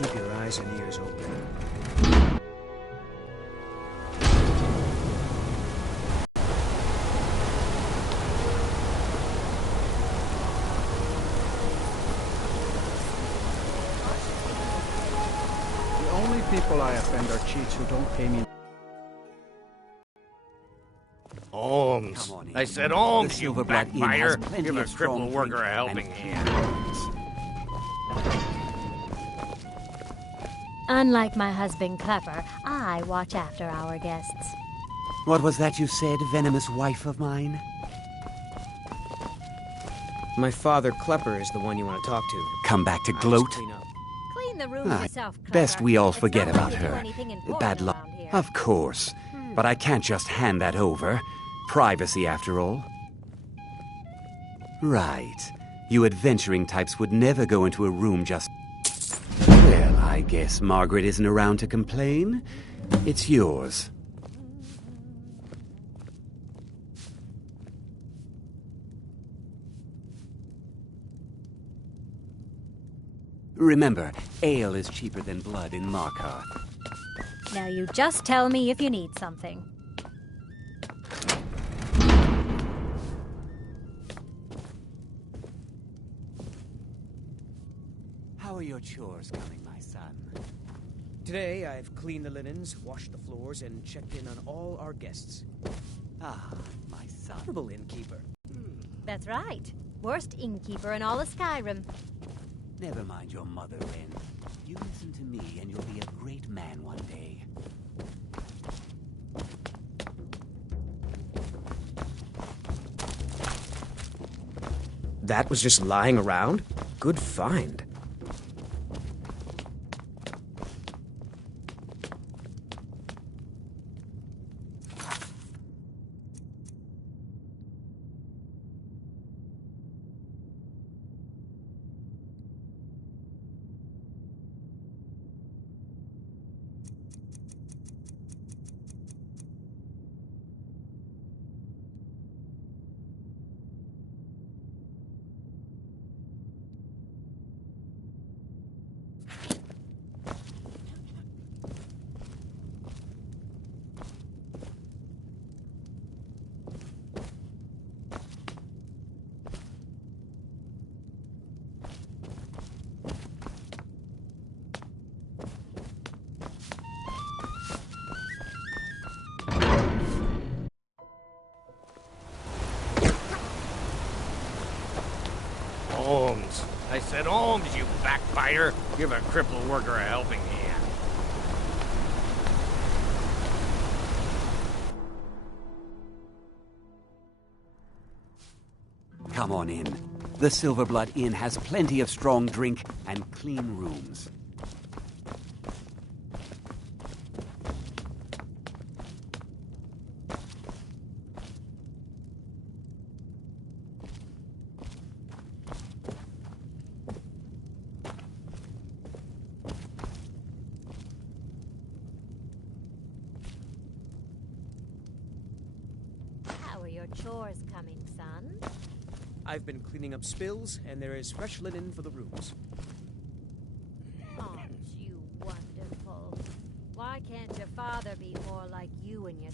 Keep your eyes and ears open. The only people I offend are cheats who don't pay me. Alms. I said alms, you backfire. Give a crippled worker a helping hand. Unlike my husband Clepper, I watch after our guests. What was that you said, venomous wife of mine? My father, Klepper, is the one you want to talk to. Come back to I gloat? must clean up. Clean the room yourself, Clepper. Best we all It's forget not about like you do her. anything important Bad luck. around here. Of course. But I can't just hand that over. Privacy, after all. Right. You adventuring types would never go into a room just... Well, I guess Margaret isn't around to complain. It's yours. Remember, ale is cheaper than blood in Markarth. Now you just tell me if you need something. How are your chores coming, my son? Today, I've cleaned the linens, washed the floors, and checked in on all our guests. Ah, my son. Honorable innkeeper. That's right. Worst innkeeper in all of Skyrim. Never mind your mother, Ren. You listen to me and you'll be a great man one day. That was just lying around? Good find. Alms. I said alms, you backfire. Give a crippled worker a helping hand. Come on in. The Silverblood Inn has plenty of strong drink and clean rooms. How are your chores coming, son? I've been cleaning up spills, and there is fresh linen for the rooms. Aren't you wonderful? Why can't your father be more like you and your...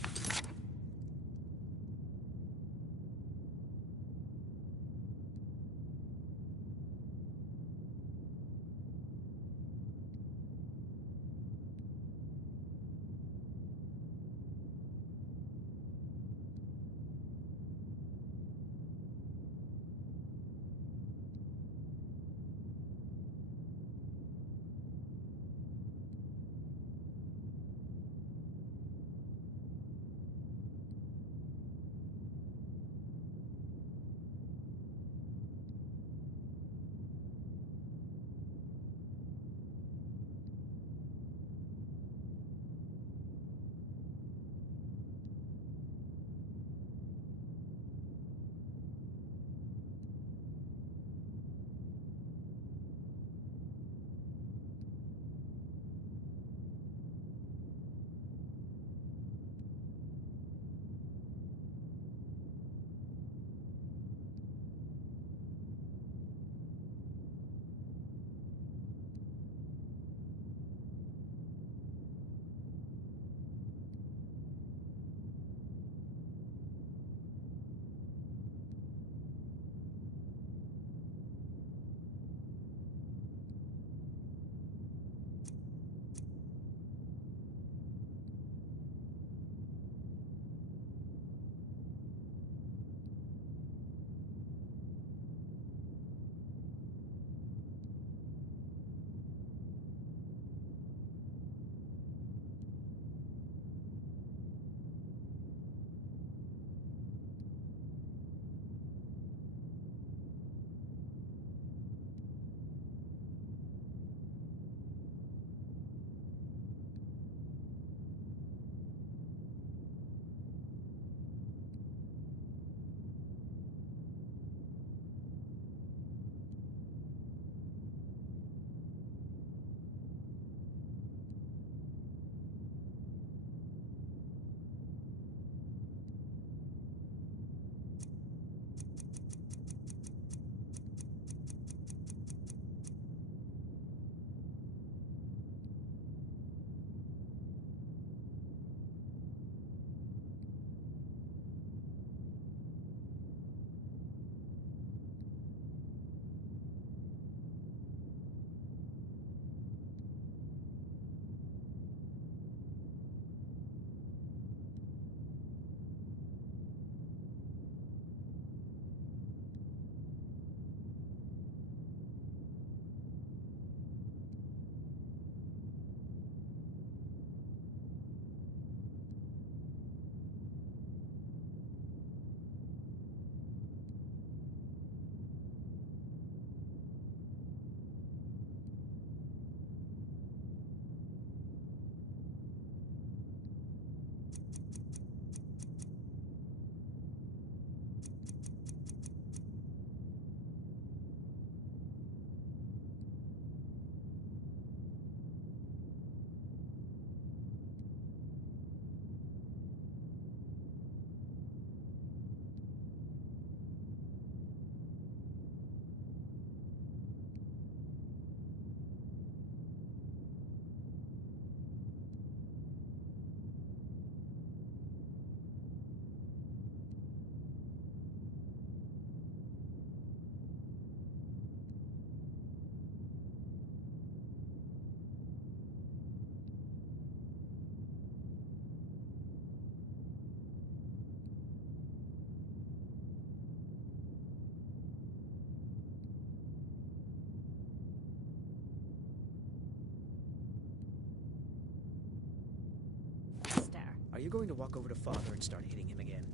you going to walk over to Father and start hitting him again?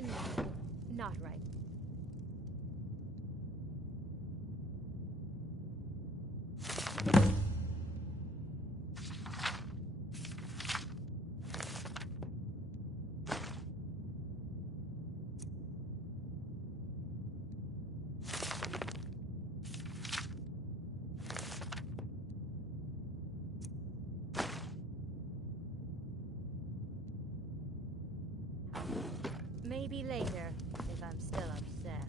No, not right. Maybe later, if I'm still upset.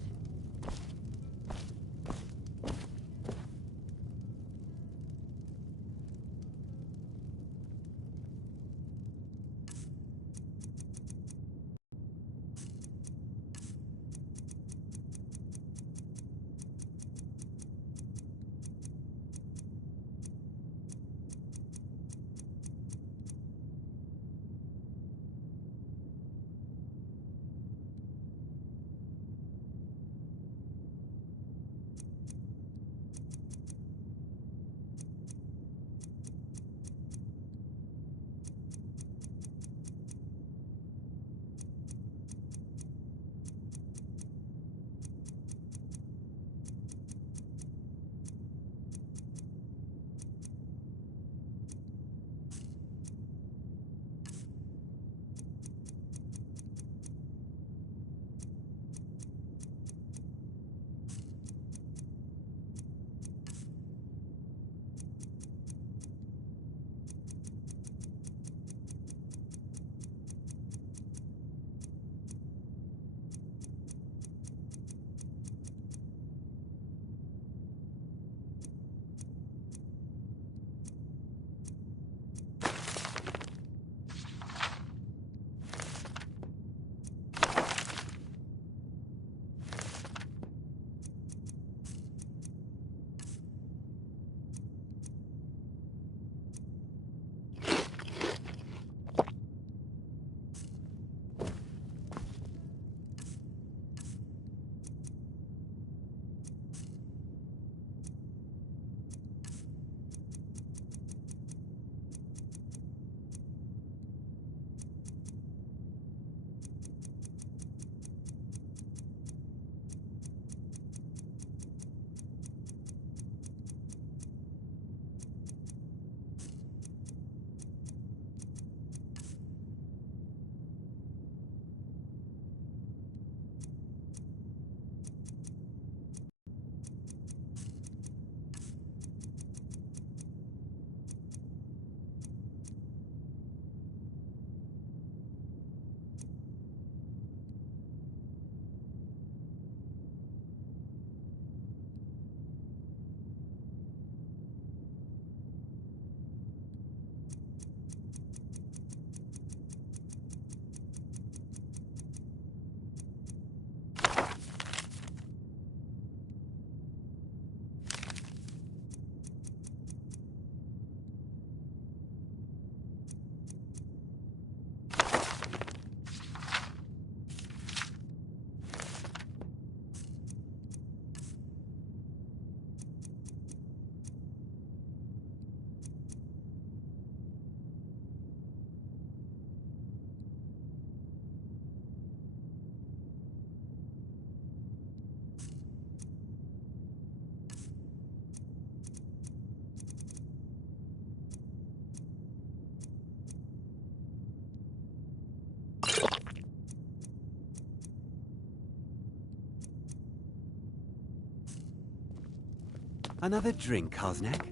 Another drink, Kosnak?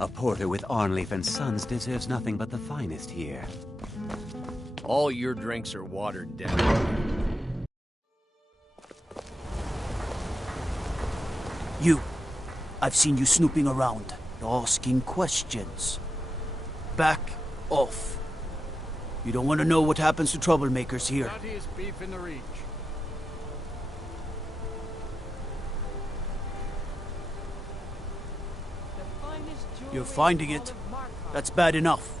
A porter with Arnleif and Sons deserves nothing but the finest here. All your drinks are watered down. You. I've seen you snooping around, asking questions. Back off. You don't want to know what happens to troublemakers here. That is beef in the reach. You're finding it. That's bad enough.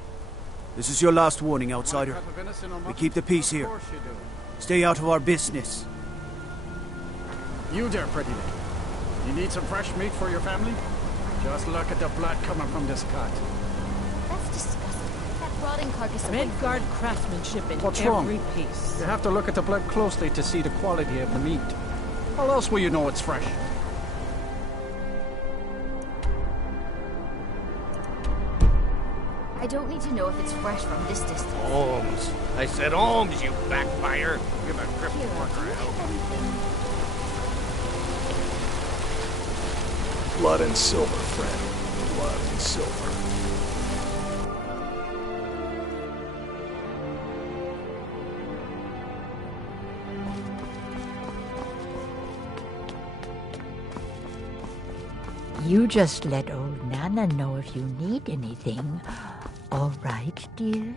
This is your last warning, outsider. We keep the peace here. Stay out of our business. You there, pretty lady. You need some fresh meat for your family? Just look at the blood coming from this cut. That's disgusting. That's rotting carcass away. Medguard craftsmanship in What's every wrong? piece. You have to look at the blood closely to see the quality of the meat. How else will you know it's fresh? I don't need to know if it's fresh from this distance. Holmes. I said Holmes, you backfire. Give a crippled Kira, worker do you a help. have anything? Blood and silver, friend. Blood and silver. You just let old Nana know if you need anything. All right, dear?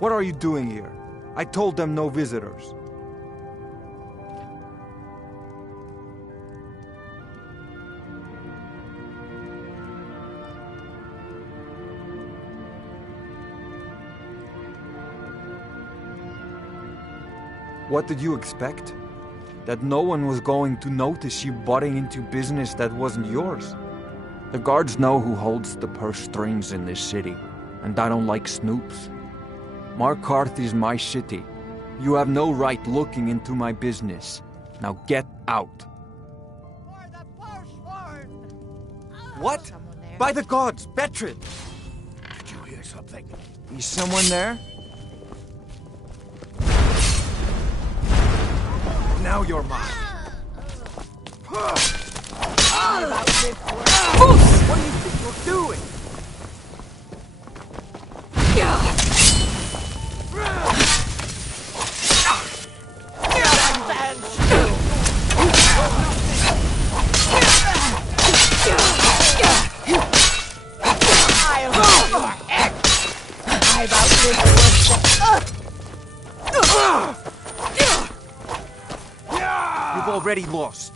What are you doing here? I told them no visitors. What did you expect? That no one was going to notice you butting into business that wasn't yours? The guards know who holds the purse strings in this city, and I don't like snoops. Markarth is my city. You have no right looking into my business. Now get out. What? By the gods, Betrid! Did you hear something? Is someone there? Now you're mine. What do you think you're doing? You've already lost.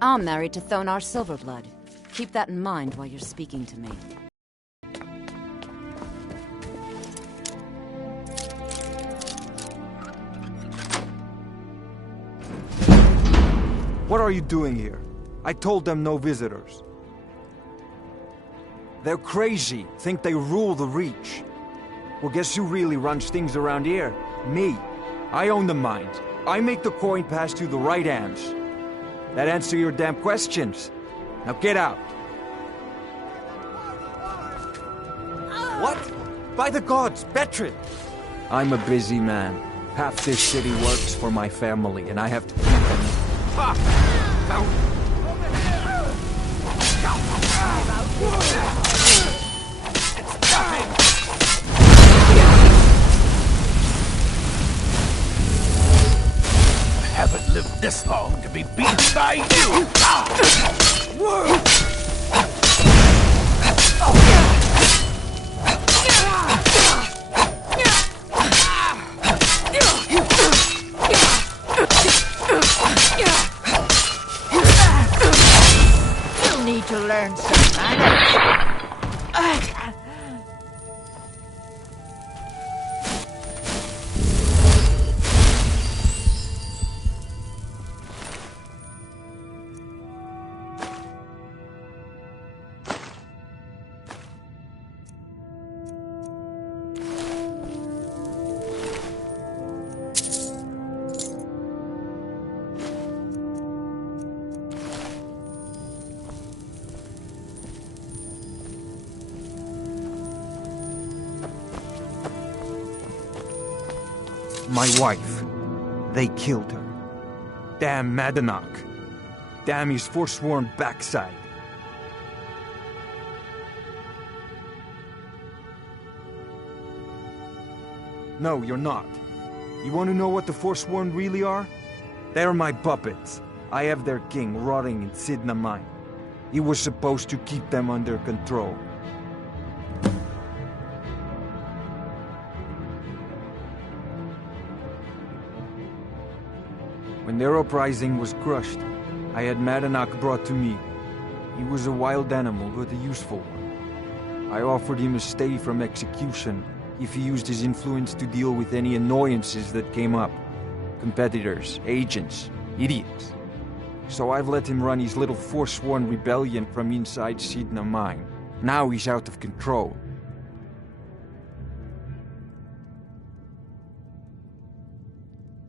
I'm married to Thonar Silverblood. Keep that in mind while you're speaking to me. What are you doing here? I told them no visitors. They're crazy, think they rule the Reach. Well, guess who really runs things around here? Me. I own the mines. I make the coin pass to the right hands. That answer your damn questions. Now get out. What? By the gods, Betrid! I'm a busy man. Half this city works for my family, and I have to keep them. Ha! I haven't lived this long to be beaten by you! You need to learn some manners. My wife. They killed her. Damn Madanach. Damn his forsworn backside. No, you're not. You want to know what the Forsworn really are? They're my puppets. I have their king rotting in Sidna Mine. He was supposed to keep them under control. When their uprising was crushed, I had Madanach brought to me. He was a wild animal, but a useful one. I offered him a stay from execution if he used his influence to deal with any annoyances that came up. Competitors, agents, idiots. So I've let him run his little forsworn rebellion from inside Sidna Mine. Now he's out of control.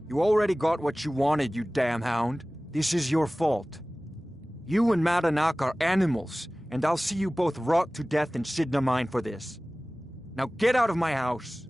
You already got what you wanted, you damn hound. This is your fault. You and Madanach are animals, and I'll see you both rot to death in Sidna Mine for this. Now get out of my house!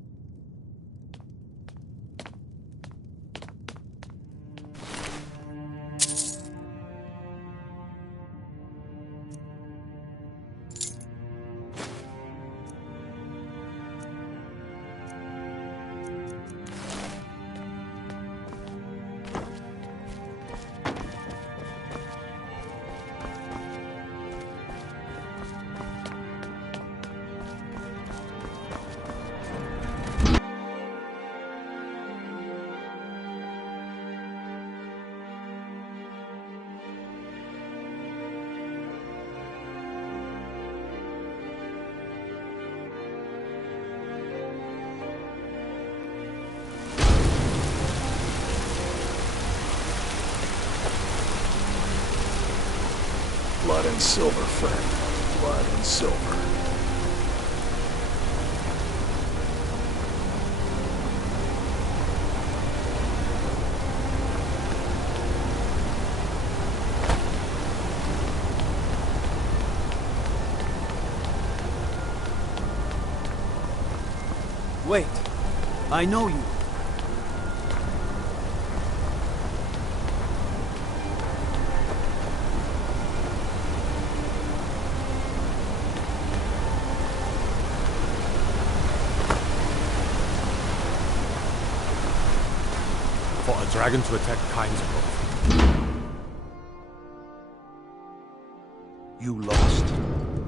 Blood and silver, friend. Blood and silver. Wait. I know you. A dragon to attack Kyne's Grove. You lost?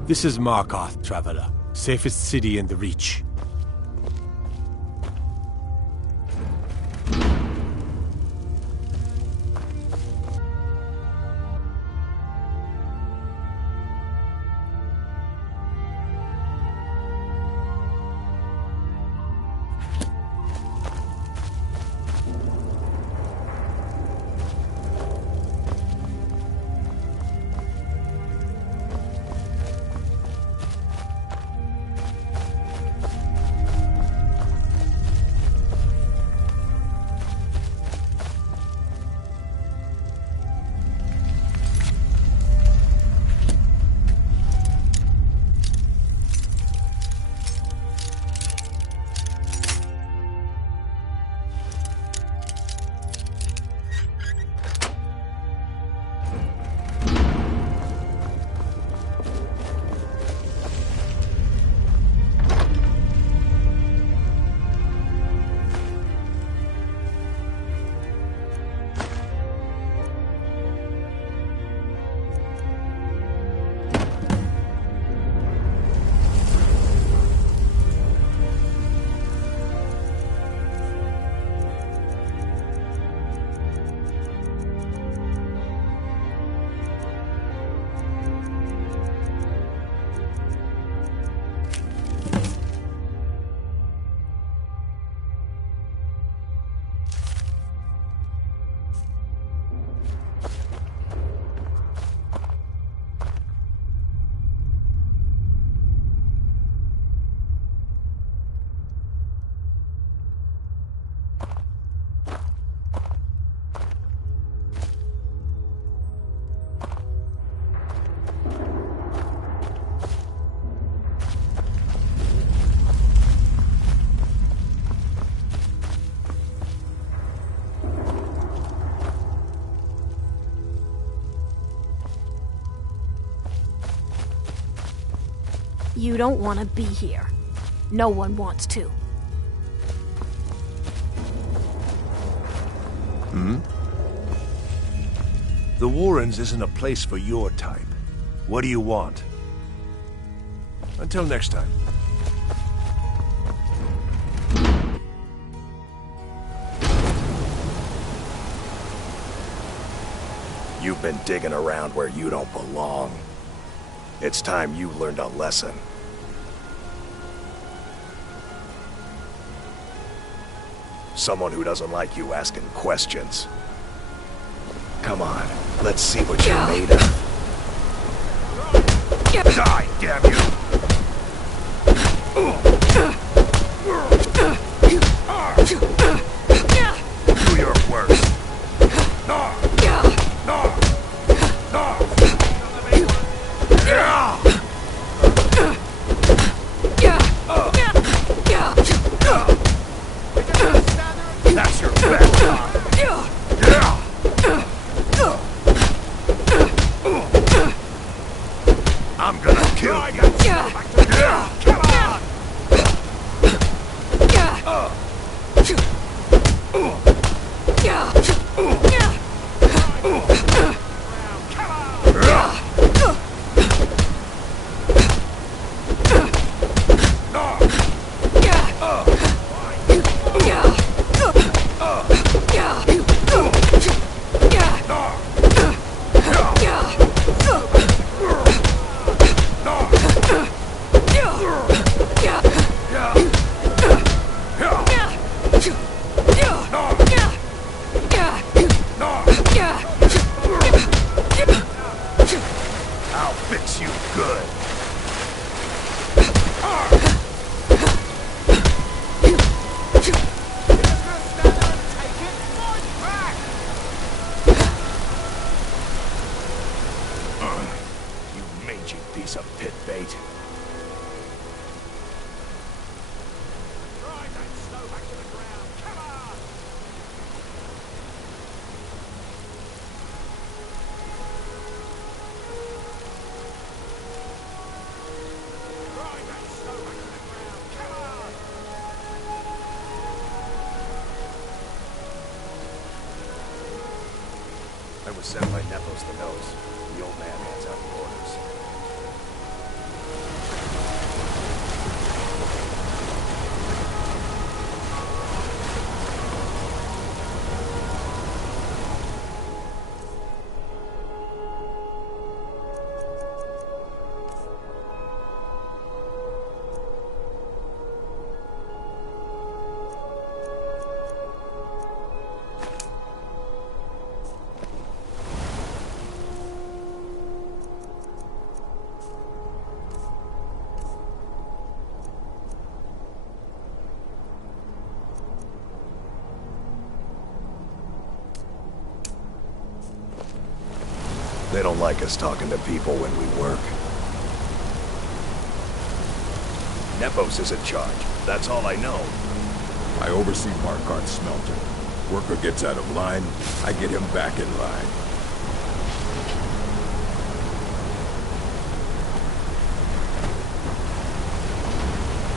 This is Markarth, traveler. Safest city in the Reach. You don't want to be here. No one wants to. Hmm? The Warrens isn't a place for your type. What do you want? Until next time. You've been digging around where you don't belong. It's time you learned a lesson. Someone who doesn't like you asking questions. Come on, let's see what you're made of. Die, damn you! Do your worst. That's your best time. I'm gonna kill you. Come on. I'll fix you good. You mangy piece of pit bait. Drive that snow back to the ground. Come on! I was sent by Nepos the Nose. The old man hands out the orders. They don't like us talking to people when we work. Nepos is in charge. That's all I know. I oversee Markarth's smelter. Worker gets out of line, I get him back in line.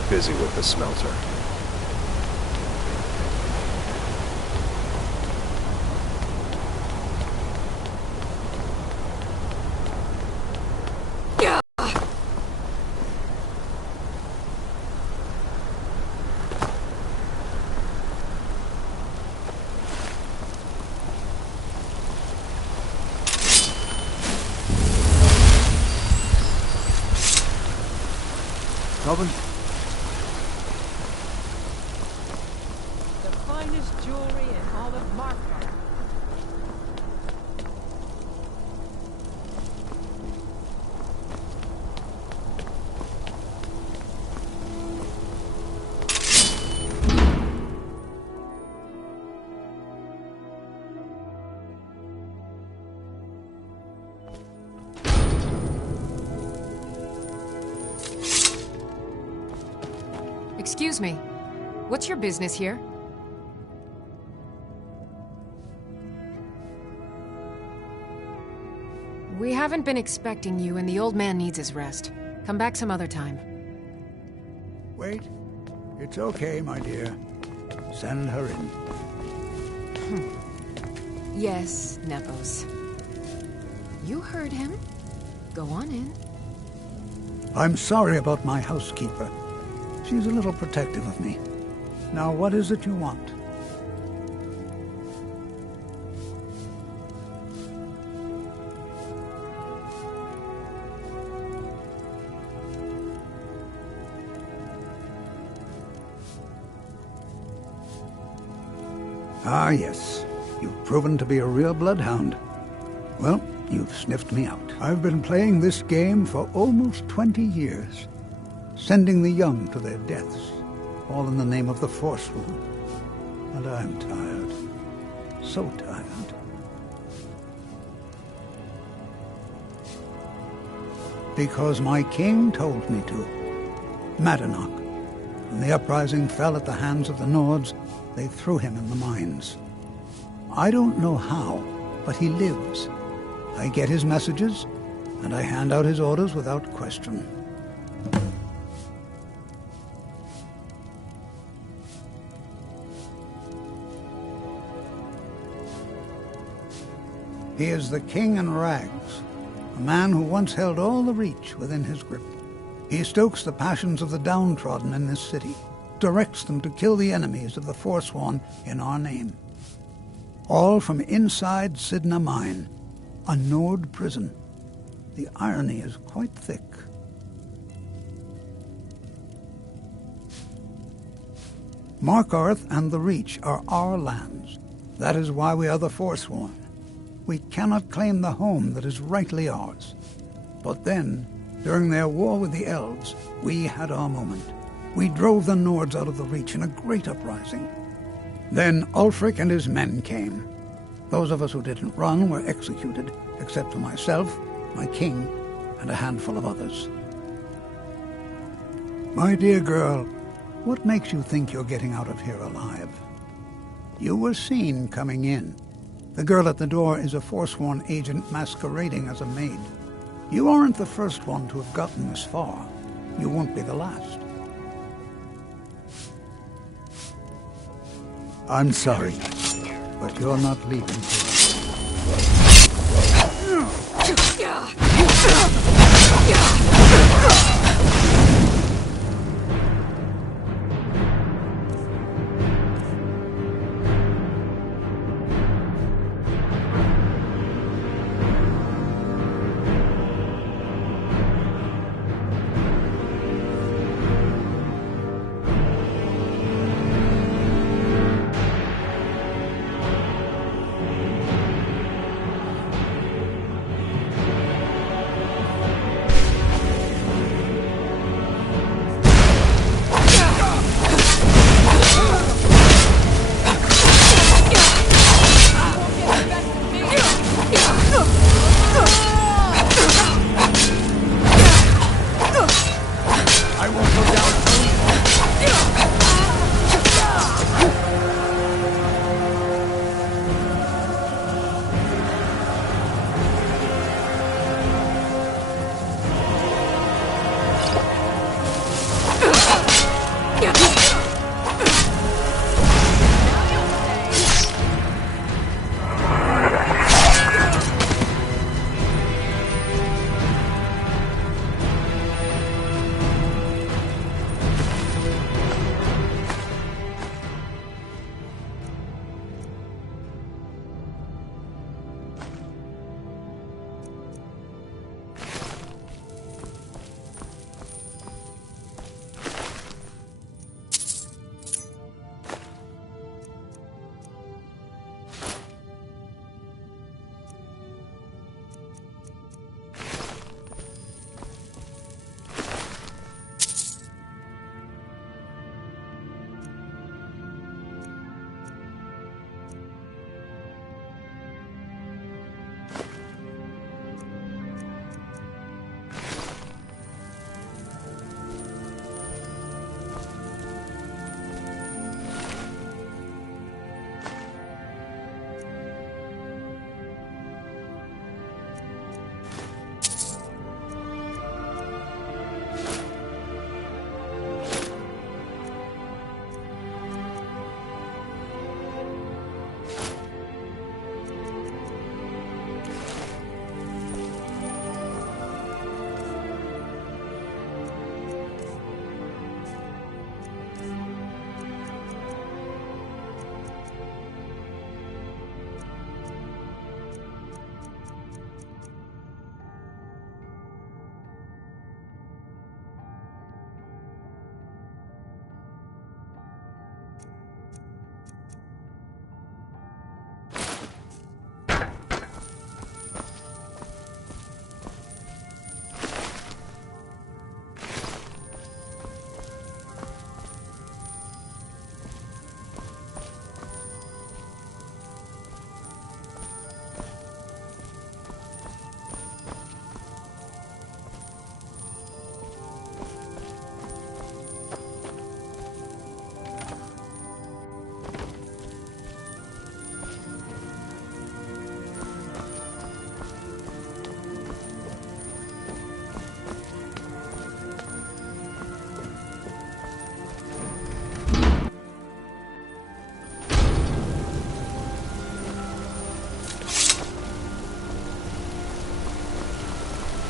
Busy with the smelter. Robin? The finest jewelry in all of Markarth. Excuse me. What's your business here? We haven't been expecting you, and the old man needs his rest. Come back some other time. Wait. It's okay, my dear. Send her in. Yes, Nepos. You heard him. Go on in. I'm sorry about my housekeeper. She's a little protective of me. Now, what is it you want? Ah, yes. You've proven to be a real bloodhound. Well, you've sniffed me out. I've been playing this game for almost 20 years, sending the young to their deaths, all in the name of the Forsworn. And I'm tired. So tired. Because my king told me to. Madanach. When the uprising fell at the hands of the Nords, they threw him in the mines. I don't know how, but he lives. I get his messages, and I hand out his orders without question. He is the king in rags, a man who once held all the Reach within his grip. He stokes the passions of the downtrodden in this city, directs them to kill the enemies of the Forsworn in our name. All from inside Sidna Mine, a Nord prison. The irony is quite thick. Markarth and the Reach are our lands. That is why we are the Forsworn. We cannot claim the home that is rightly ours. But then, during their war with the elves, we had our moment. We drove the Nords out of the Reach in a great uprising. Then Ulfric and his men came. Those of us who didn't run were executed, except for myself, my king, and a handful of others. My dear girl, what makes you think you're getting out of here alive? You were seen coming in. The girl at the door is a Forsworn agent masquerading as a maid. You aren't the first one to have gotten this far. You won't be the last. I'm sorry, but you're not leaving today.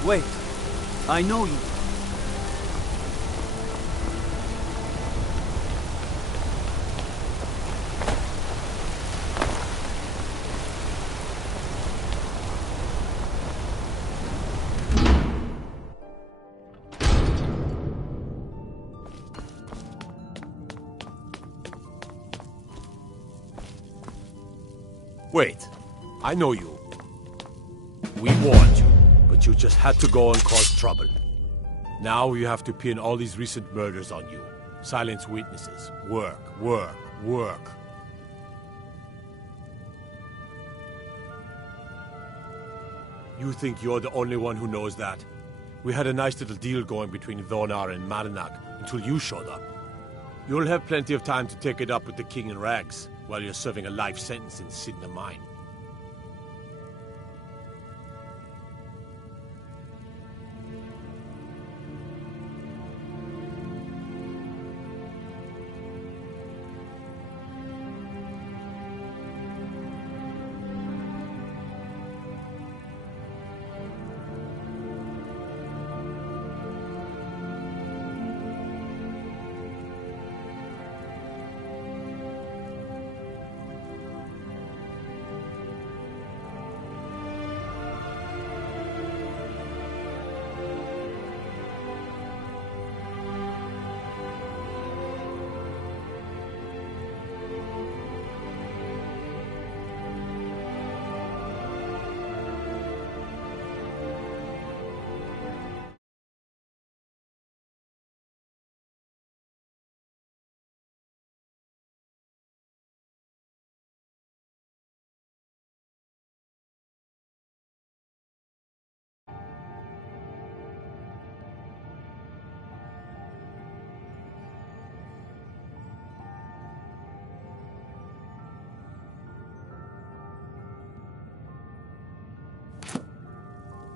Wait. I know you. Wait, I know you. We warned you, but you just had to go and cause trouble. Now you have to pin all these recent murders on you. Silence witnesses. Work, work, work. You think you're the only one who knows that? We had a nice little deal going between Thonar and Marinak until you showed up. You'll have plenty of time to take it up with the King in Rags while you're serving a life sentence in Sidna Mine.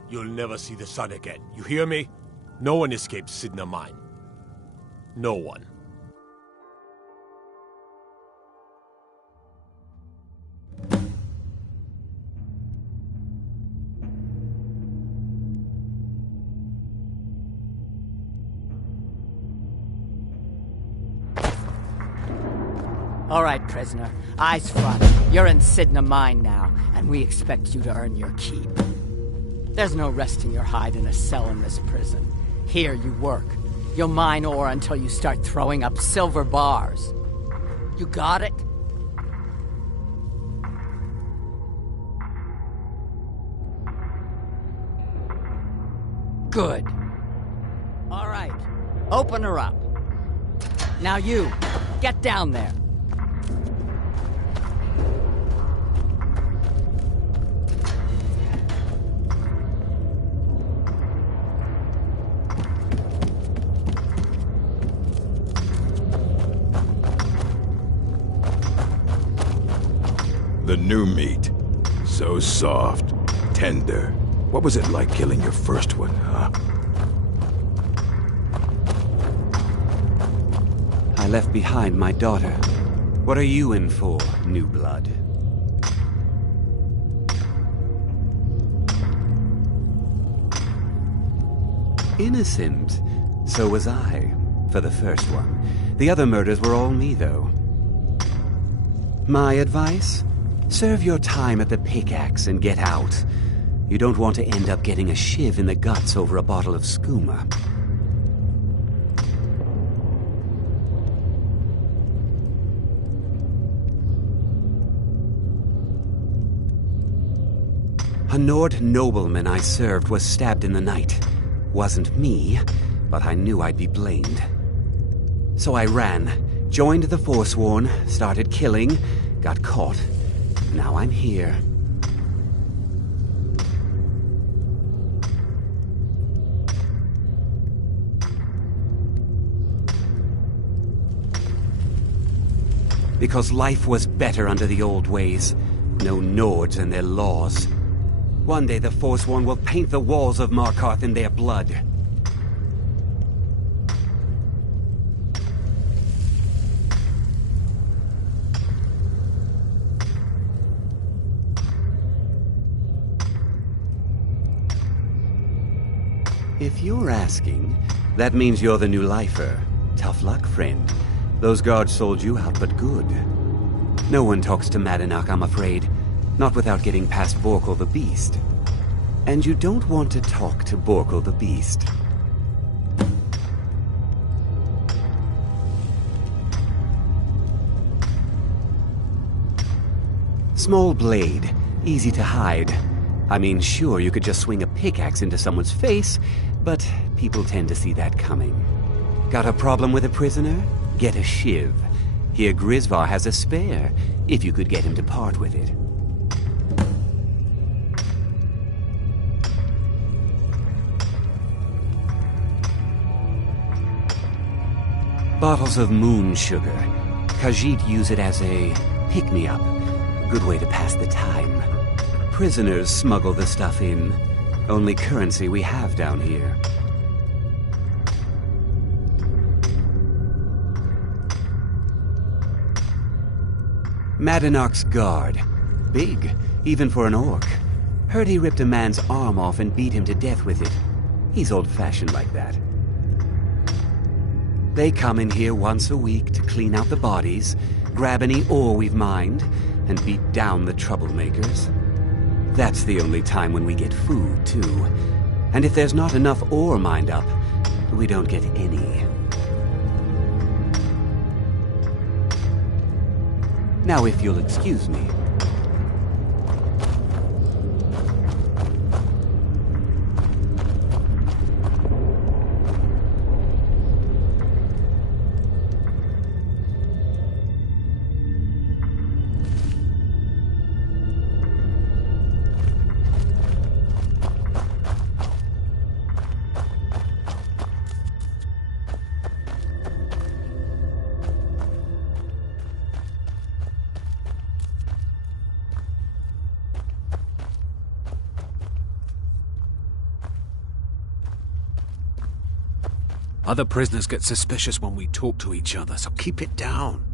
You'll never see the sun again. You hear me? No one escapes Sidna Mine. No one. All right, prisoner. Eyes front. You're in Sidna Mine now, and we expect you to earn your keep. There's no resting your hide in a cell in this prison. Here you work. You'll mine ore until you start throwing up silver bars. You got it? Good. All right. Open her up. Now you, get down there. The new meat. So soft, tender. What was it like killing your first one, huh? I left behind my daughter. What are you in for, new blood? Innocent. So was I, for the first one. The other murders were all me, though. My advice? Serve your time at the pickaxe and get out. You don't want to end up getting a shiv in the guts over a bottle of skooma. A Nord nobleman I served was stabbed in the night. Wasn't me, but I knew I'd be blamed. So I ran, joined the Forsworn, started killing, got caught. Now I'm here. Because life was better under the old ways. No Nords and their laws. One day the Forsworn will paint the walls of Markarth in their blood. If you're asking, that means you're the new lifer. Tough luck, friend. Those guards sold you out, but good. No one talks to Madanach, I'm afraid. Not without getting past Borkle the Beast. And you don't want to talk to Borkle the Beast. Small blade, easy to hide. I mean, sure, you could just swing a pickaxe into someone's face, but people tend to see that coming. Got a problem with a prisoner? Get a shiv. Here Grisvar has a spare, if you could get him to part with it. Bottles of moon sugar. Khajiit use it as a pick-me-up. Good way to pass the time. Prisoners smuggle the stuff in. Only currency we have down here. Madanach's guard. Big, even for an orc. Heard he ripped a man's arm off and beat him to death with it. He's old-fashioned like that. They come in here once a week to clean out the bodies, grab any ore we've mined, and beat down the troublemakers. That's the only time when we get food, too. And if there's not enough ore mined up, we don't get any. Now, if you'll excuse me. Other prisoners get suspicious when we talk to each other, so keep it down.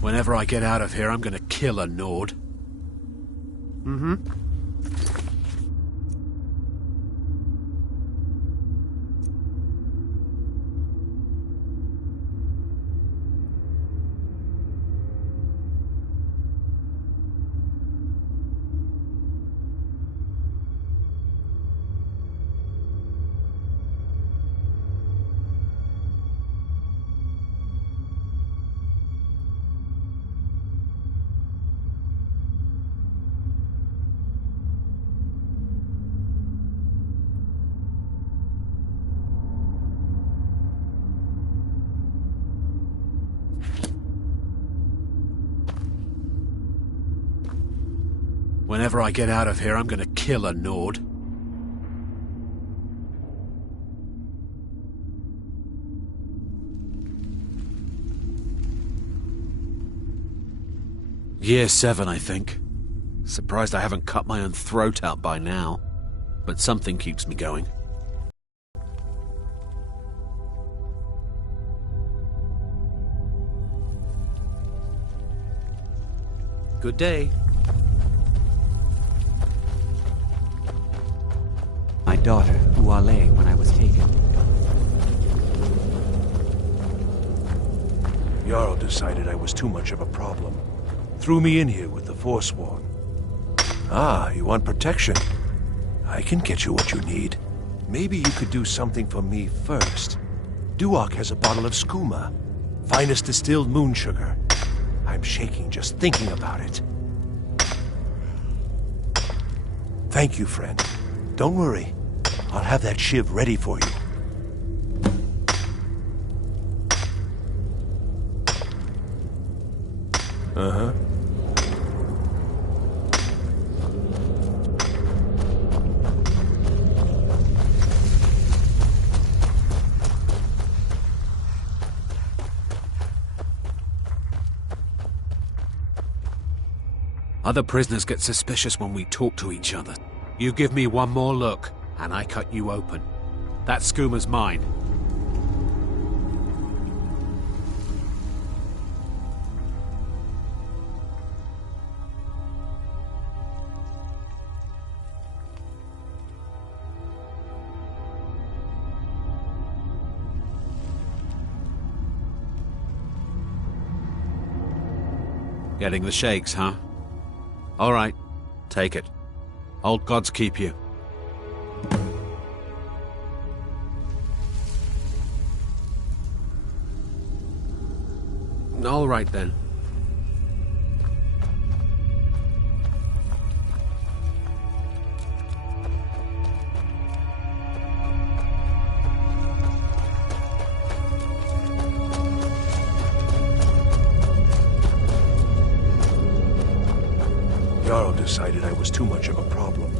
Whenever I get out of here, I'm gonna kill a Nord. Mm-hmm. Whenever I get out of here, I'm gonna kill a Nord. Year 7, I think. Surprised I haven't cut my own throat out by now. But something keeps me going. Good day. My daughter, Uale, when I was taken. Jarl decided I was too much of a problem. Threw me in here with the Forsworn. Ah, you want protection? I can get you what you need. Maybe you could do something for me first. Duak has a bottle of skooma. Finest distilled moon sugar. I'm shaking just thinking about it. Thank you, friend. Don't worry. I'll have that shiv ready for you. Uh-huh. Other prisoners get suspicious when we talk to each other. You give me one more look, and I cut you open. That skooma's mine. Getting the shakes, huh? All right, take it. Old gods keep you. All right, then. Jarl decided I was too much of a problem.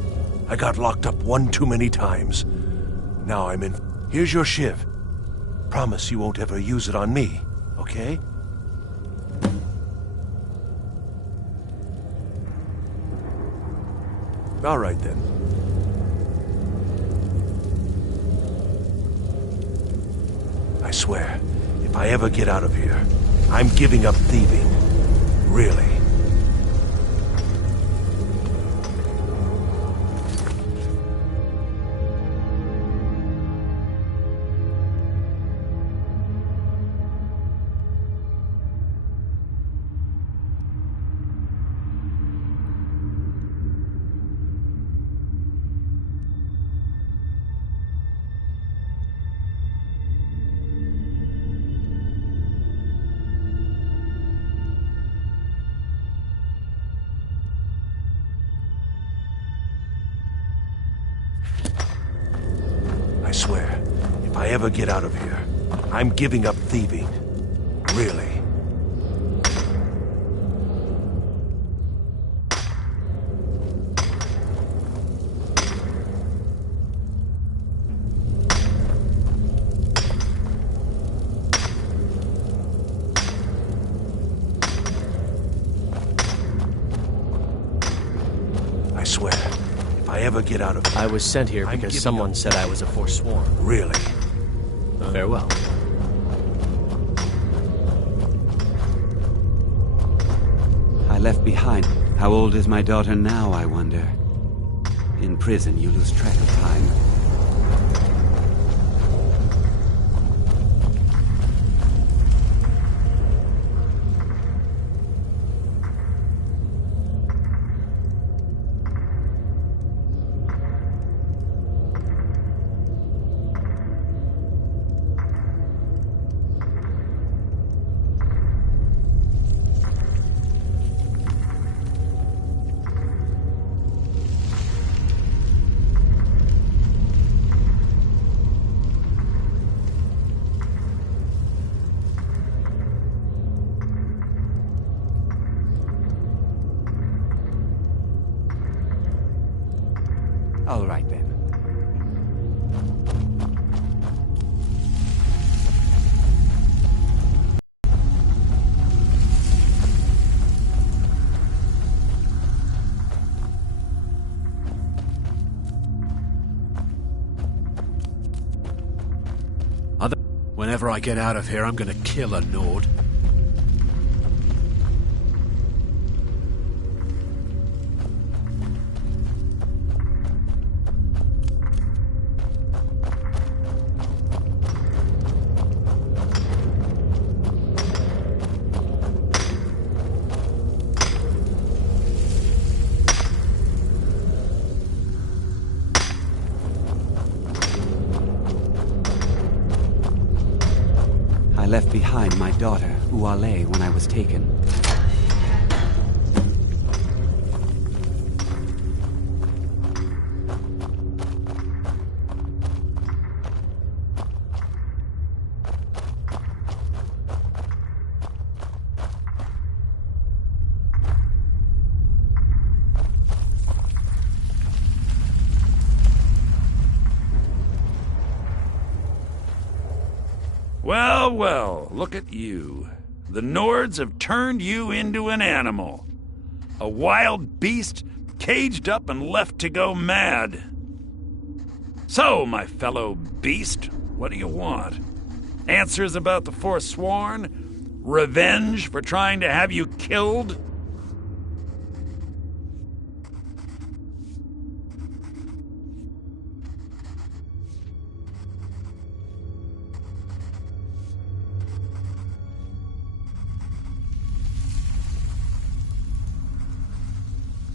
I got locked up one too many times. Now I'm in... Here's your shiv. Promise you won't ever use it on me, okay? All right, then. I swear, if I ever get out of here, I'm giving up thieving. Really. I swear, if I ever get out of here, I'm giving up thieving. Really. I swear, if I ever get out of here... I was sent here because someone said I was a Forsworn. Really? Farewell. I left behind. How old is my daughter now, I wonder? In prison, you lose track of time. All right, then. Whenever I get out of here, I'm gonna kill a Nord. I left behind my daughter, Uale, when I was taken. Well, well, look at you. The Nords have turned you into an animal. A wild beast caged up and left to go mad. So, my fellow beast, what do you want? Answers about the Forsworn? Revenge for trying to have you killed?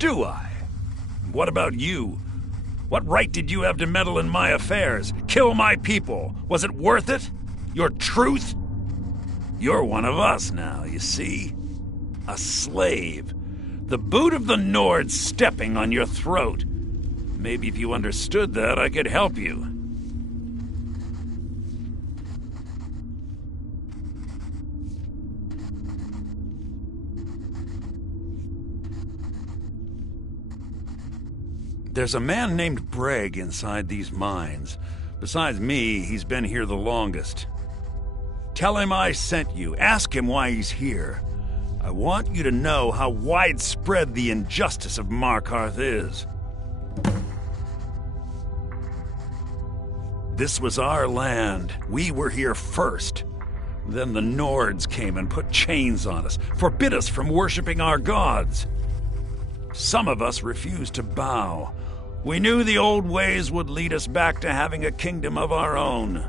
do I? What about you? What right did you have to meddle in my affairs? Kill my people? Was it worth it? Your truth? You're one of us now, you see? A slave. The boot of the Nords stepping on your throat. Maybe if you understood that, I could help you. There's a man named Breg inside these mines. Besides me, he's been here the longest. Tell him I sent you. Ask him why he's here. I want you to know how widespread the injustice of Markarth is. This was our land. We were here first. Then the Nords came and put chains on us, forbid us from worshipping our gods. Some of us refused to bow. We knew the old ways would lead us back to having a kingdom of our own.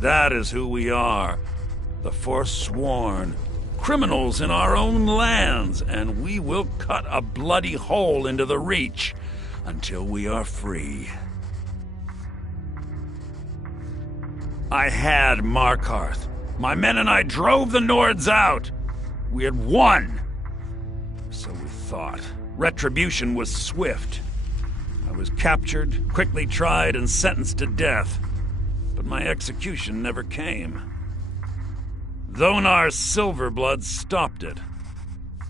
That is who we are, the Forsworn, criminals in our own lands, and we will cut a bloody hole into the Reach until we are free. I had Markarth. My men and I drove the Nords out. We had won. So we thought. Retribution was swift. I was captured, quickly tried, and sentenced to death. But my execution never came. Dhonar's Silverblood stopped it.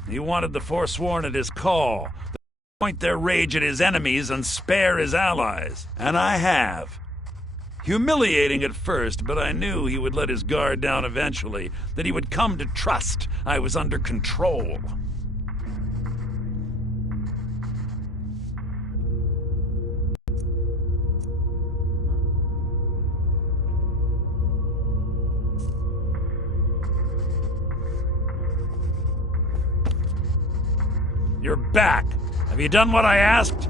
He wanted the Forsworn at his call, to point their rage at his enemies and spare his allies. And I have. Humiliating at first, but I knew he would let his guard down eventually, that he would come to trust I was under control. You're back. Have you done what I asked?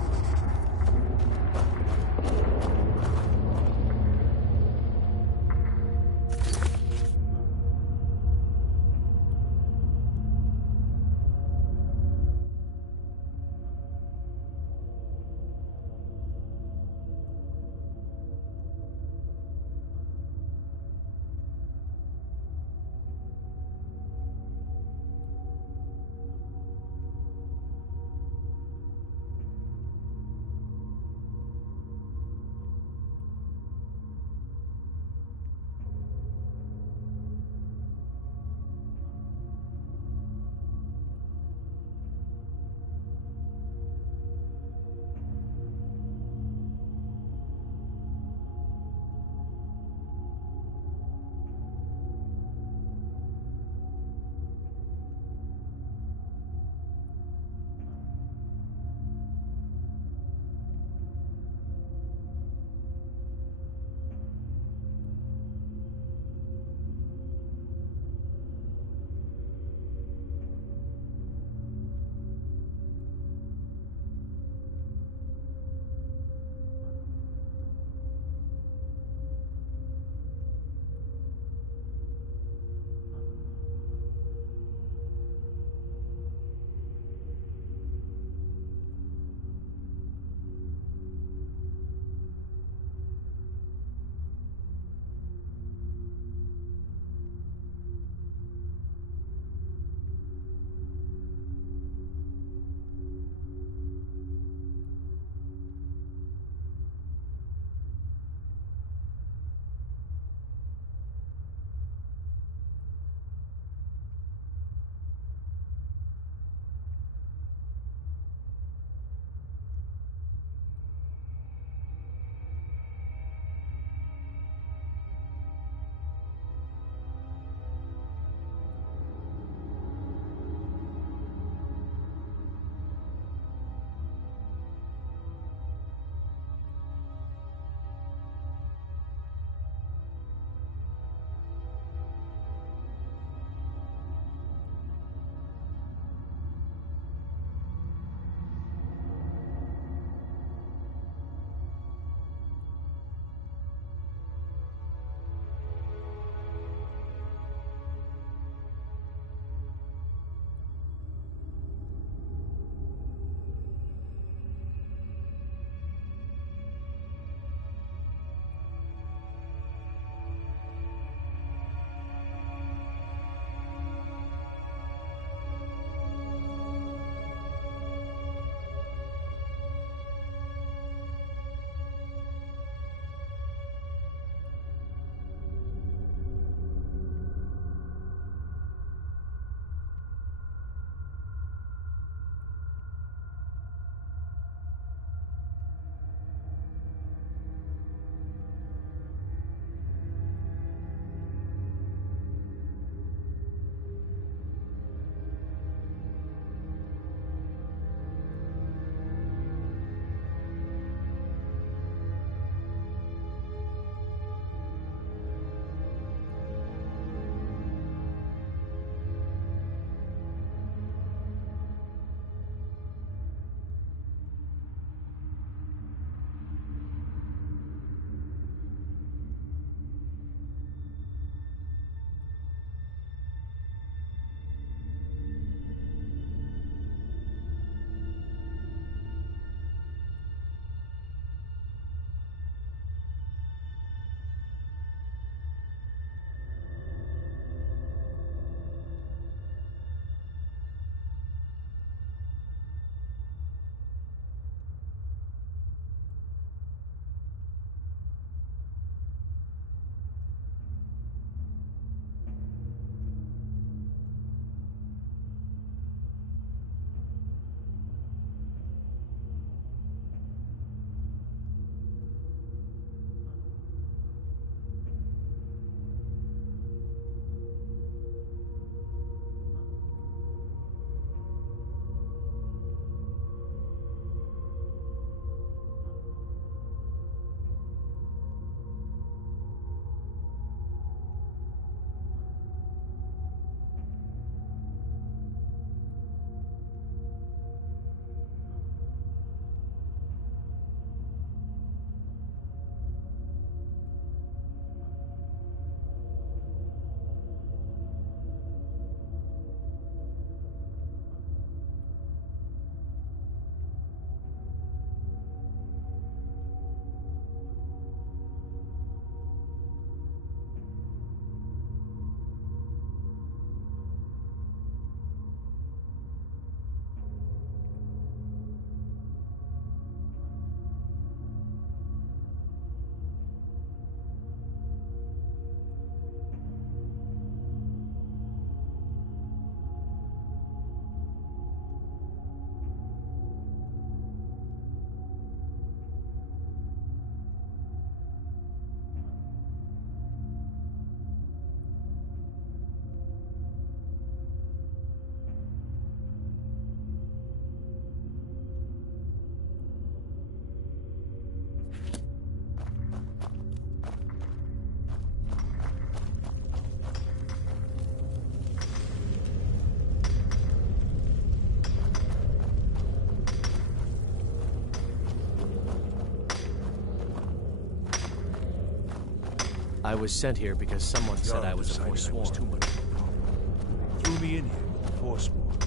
I was sent here because someone said I was a decided forsworn. I was too much of a problem. Threw me in here with the Forsworn.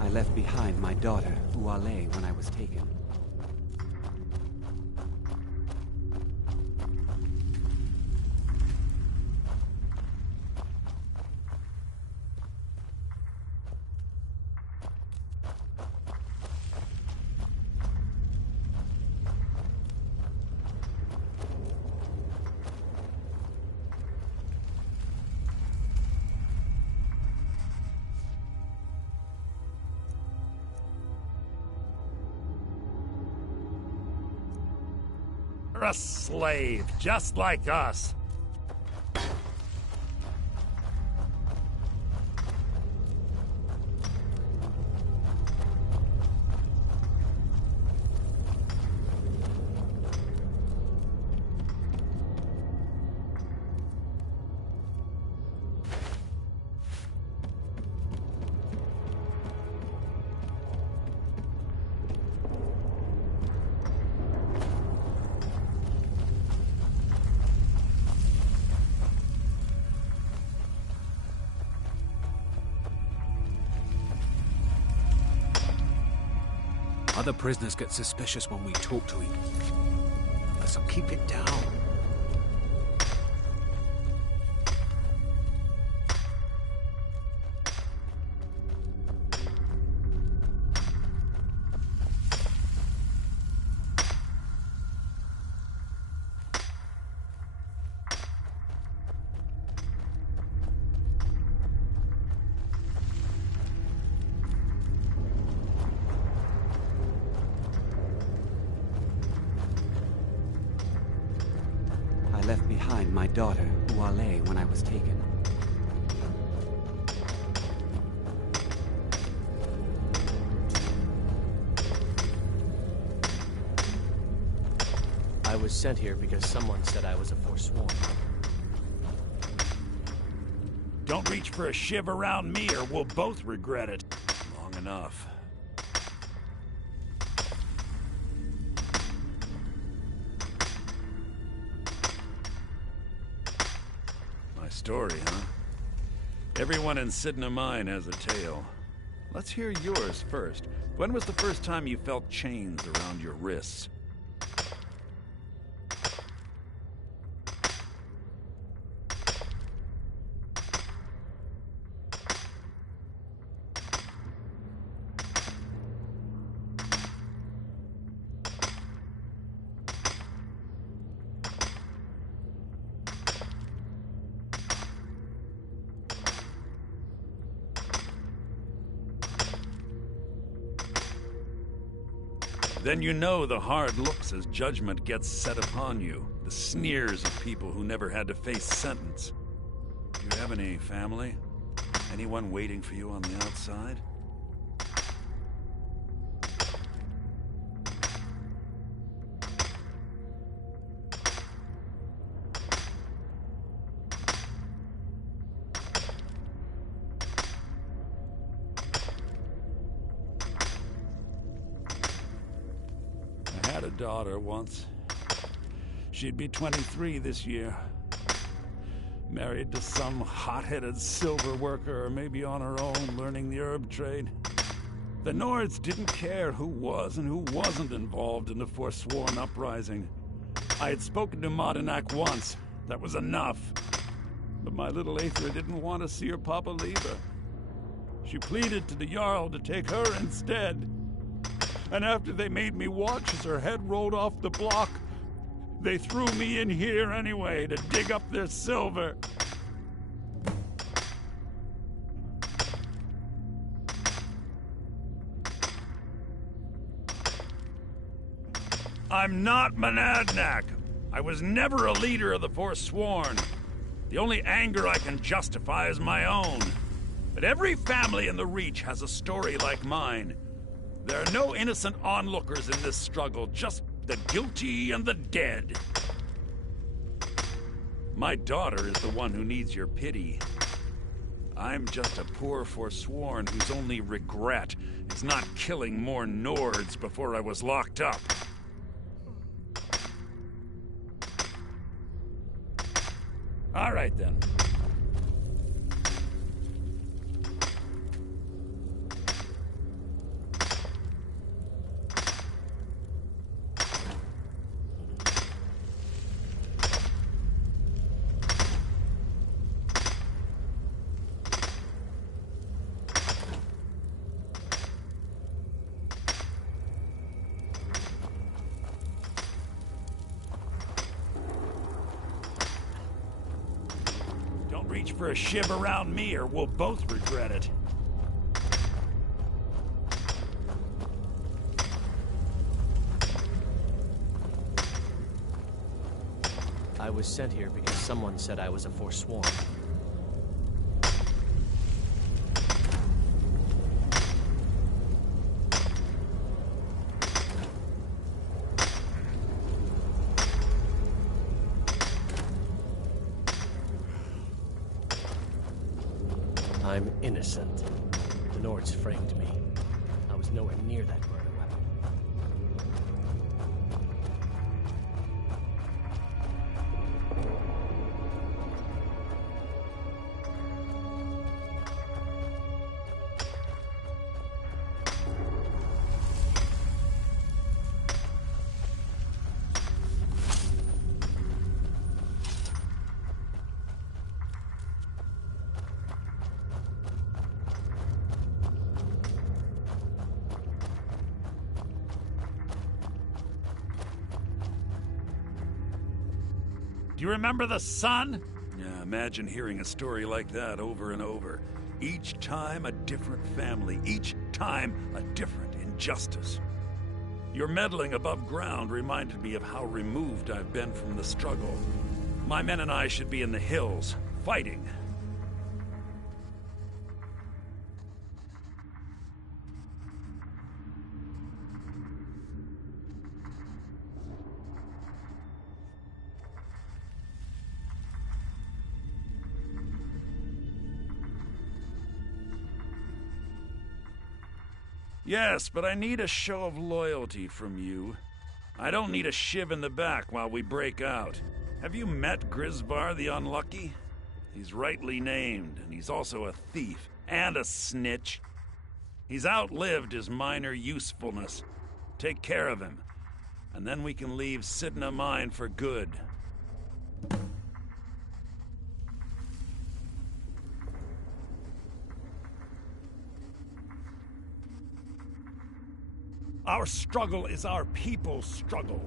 I left behind my daughter, Uale, when I was taken. You're a slave, just like us. Other prisoners get suspicious when we talk to each other, so keep it down. I left behind my daughter, Uale, when I was taken. I was sent here because someone said I was a forsworn. Don't reach for a shiv around me or we'll both regret it. Long enough. My story, huh? Everyone in Sidna Mine has a tale. Let's hear yours first. When was the first time you felt chains around your wrists? Then you know the hard looks as judgment gets set upon you, the sneers of people who never had to face sentence. Do you have any family? Anyone waiting for you on the outside? I had a daughter once. She'd be 23 this year. Married to some hot-headed silver worker, or maybe on her own, learning the herb trade. The Nords didn't care who was and who wasn't involved in the Forsworn uprising. I had spoken to Modinak once. That was enough. But my little Aethra didn't want to see her papa leave her. She pleaded to the Jarl to take her instead. And after they made me watch as her head rolled off the block, they threw me in here anyway to dig up their silver. I'm not Monadnock. I was never a leader of the Forsworn. The only anger I can justify is my own. But every family in the Reach has a story like mine. There are no innocent onlookers in this struggle, just the guilty and the dead. My daughter is the one who needs your pity. I'm just a poor Forsworn whose only regret is not killing more Nords before I was locked up. All right, then. Don't reach for a shiv around me or we'll both regret it. I was sent here because someone said I was a forsworn. I'm innocent. The Nords framed me. I was nowhere near that murder weapon. Do you remember the sun? Yeah, imagine hearing a story like that over and over. Each time a different family, each time a different injustice. Your meddling above ground reminded me of how removed I've been from the struggle. My men and I should be in the hills, fighting. Yes, but I need a show of loyalty from you. I don't need a shiv in the back while we break out. Have you met Grisbar the Unlucky? He's rightly named, and he's also a thief and a snitch. He's outlived his minor usefulness. Take care of him, and then we can leave Sidna Mine for good. Our struggle is our people's struggle.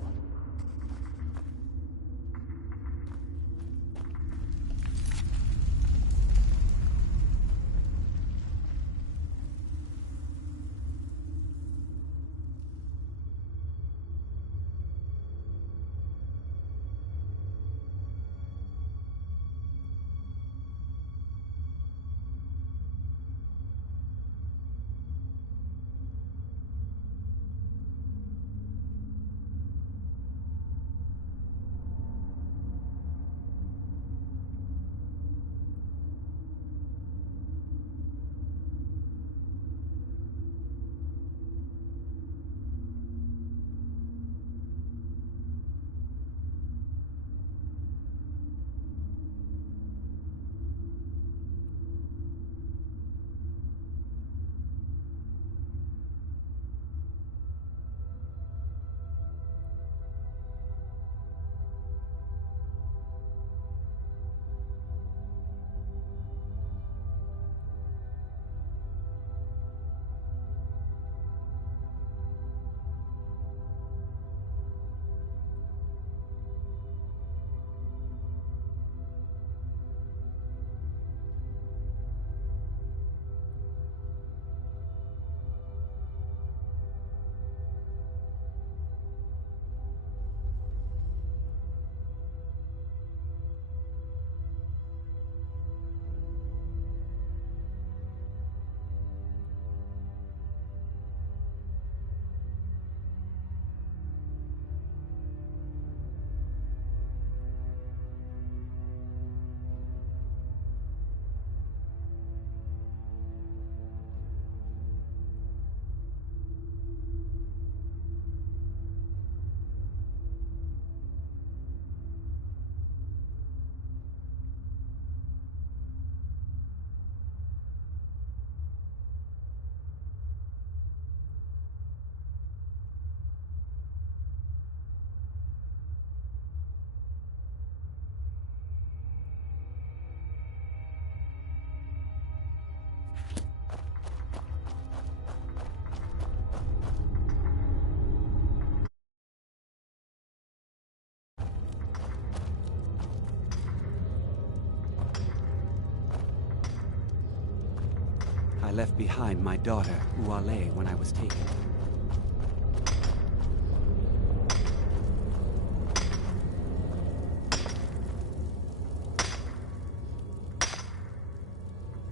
I left behind my daughter, Uale, when I was taken.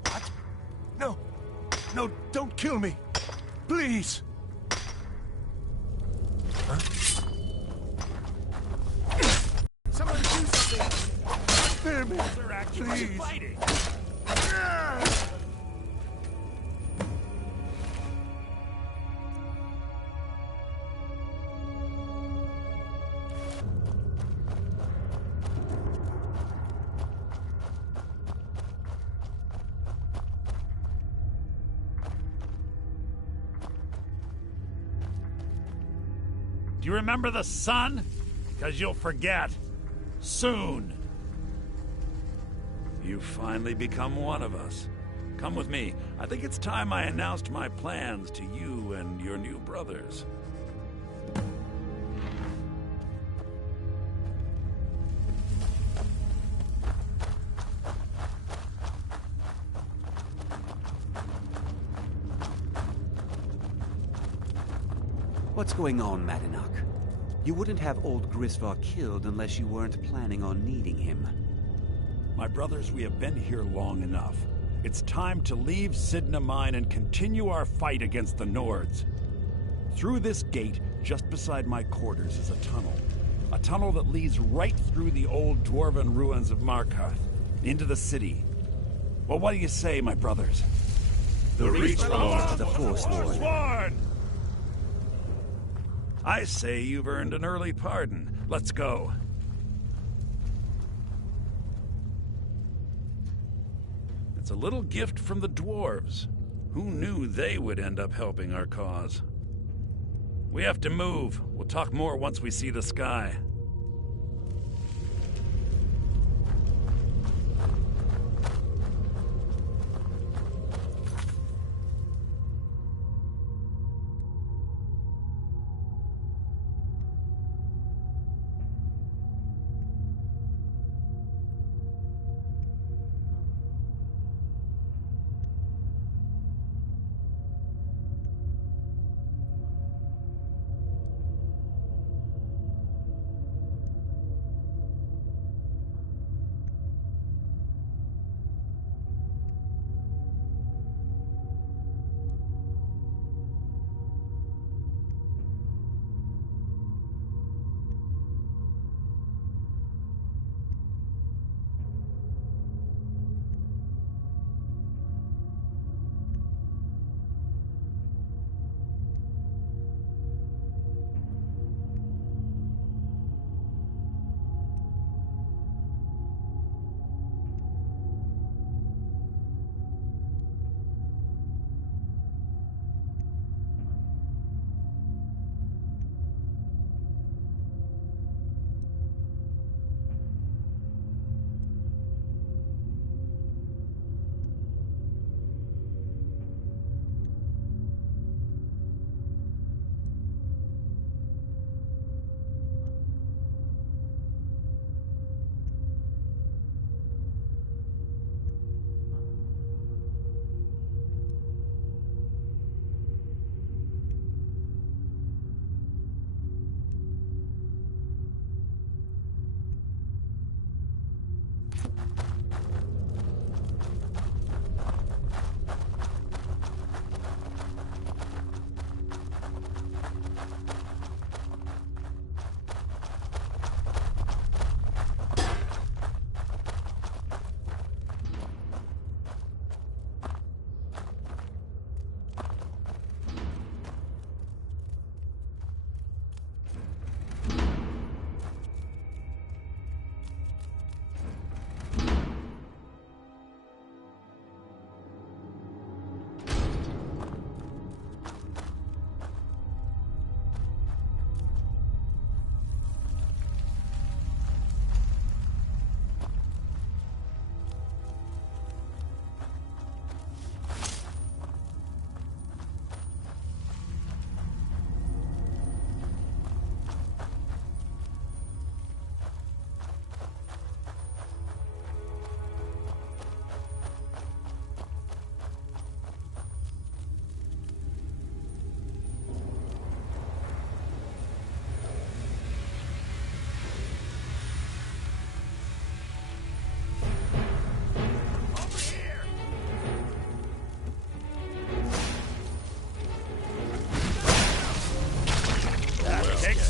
What? No! No, don't kill me! Please! Huh? Someone do something! Spare me! They're actually fighting! Do you remember the sun? Because you'll forget. Soon. You've finally become one of us. Come with me. I think it's time I announced my plans to you and your new brothers. What's going on, Madanach? You wouldn't have old Grisvar killed unless you weren't planning on needing him. My brothers, we have been here long enough. It's time to leave Sidna Mine and continue our fight against the Nords. Through this gate, just beside my quarters, is a tunnel. A tunnel that leads right through the old dwarven ruins of Markarth, into the city. Well, what do you say, my brothers? The Reach belongs to the Forsworn. I say you've earned an early pardon. Let's go. It's a little gift from the dwarves. Who knew they would end up helping our cause? We have to move. We'll talk more once we see the sky.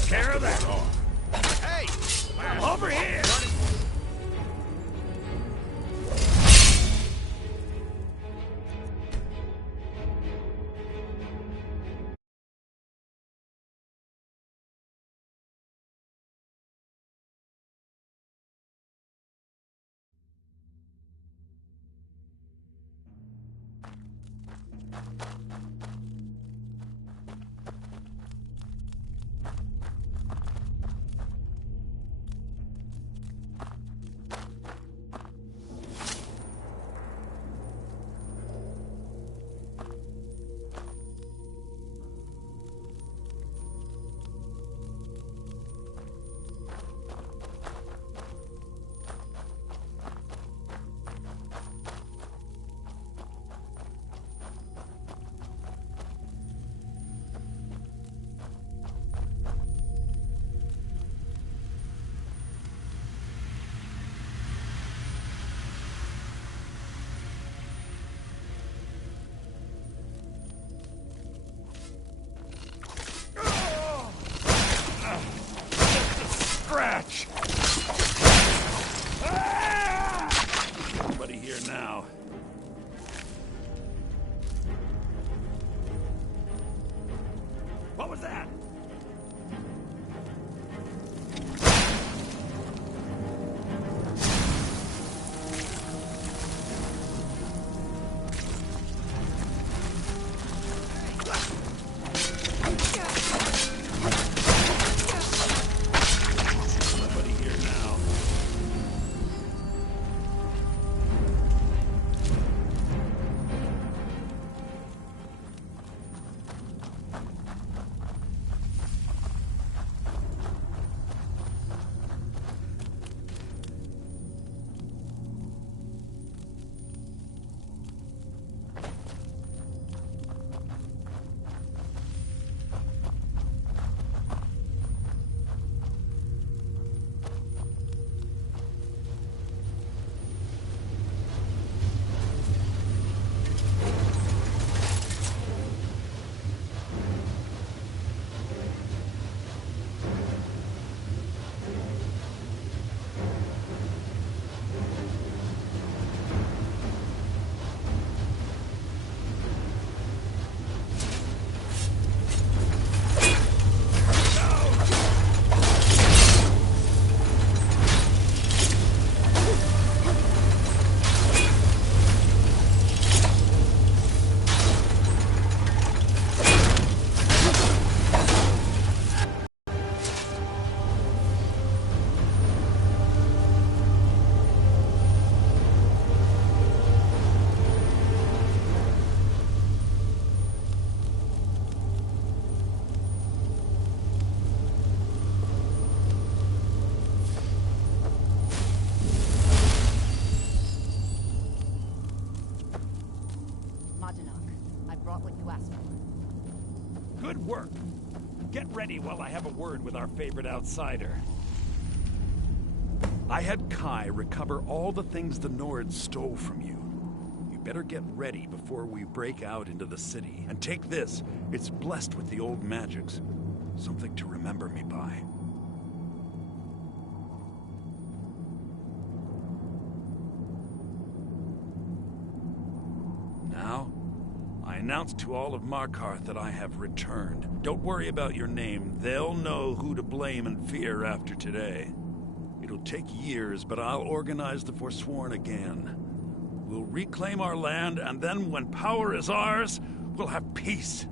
takes care of that. Hey! Over here! Scratch! Nobody here now. What was that? Good work. Get ready while I have a word with our favorite outsider. I had Kai recover all the things the Nords stole from you. You better get ready before we break out into the city. And take this. It's blessed with the old magics. Something to remember me by. Now, I announce to all of Markarth that I have returned. Don't worry about your name. They'll know who to blame and fear after today. It'll take years, but I'll organize the Forsworn again. We'll reclaim our land, and then when power is ours, we'll have peace.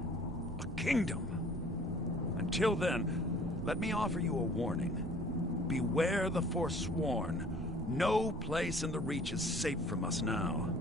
A kingdom. Until then, let me offer you a warning. Beware the Forsworn. No place in the Reach is safe from us now.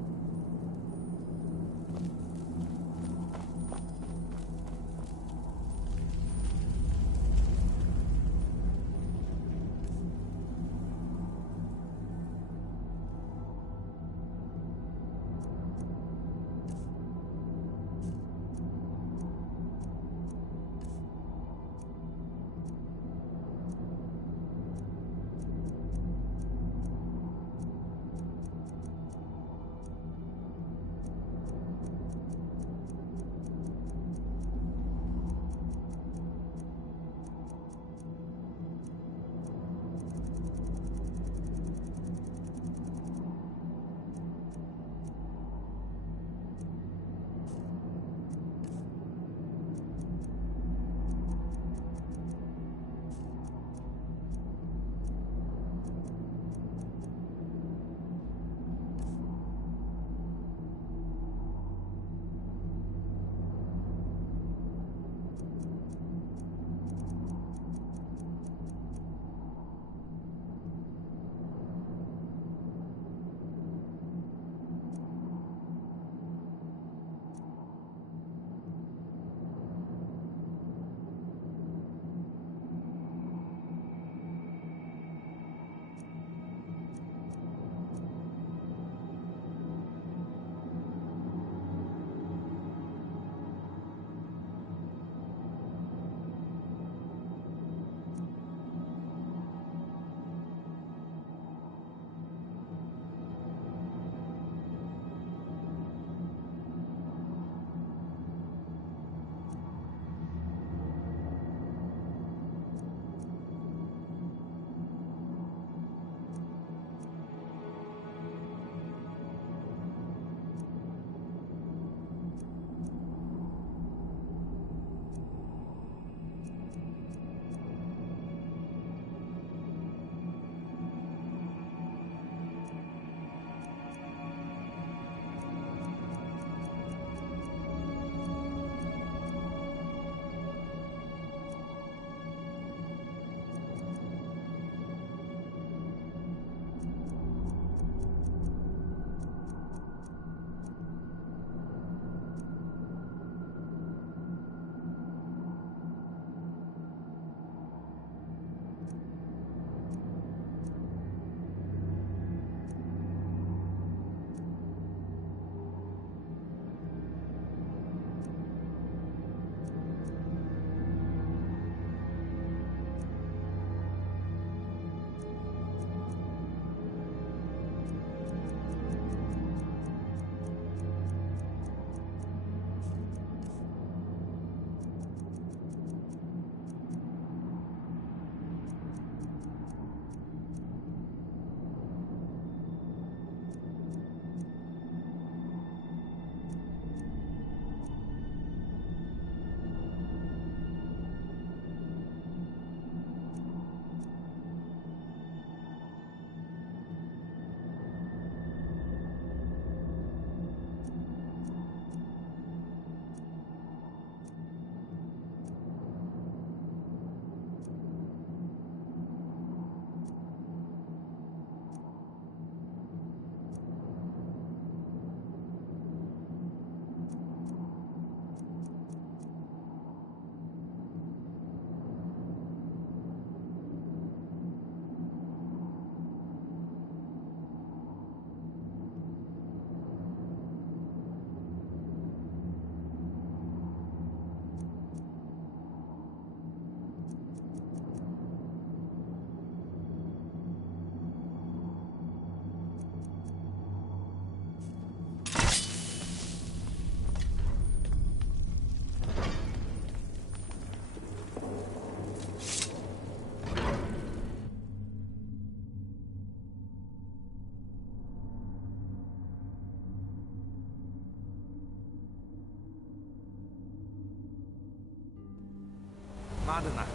Hardenak.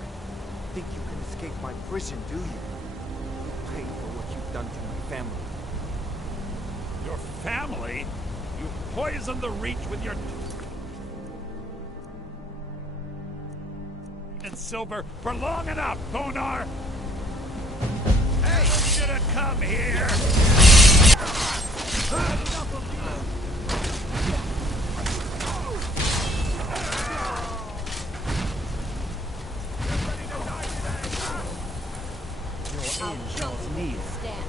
Think you can escape my prison, do you? You pay for what you've done to my family. Your family? You poisoned the Reach with your... and silver for long enough, Bonar! Hey, you should have come here! Your end draws near. Stand.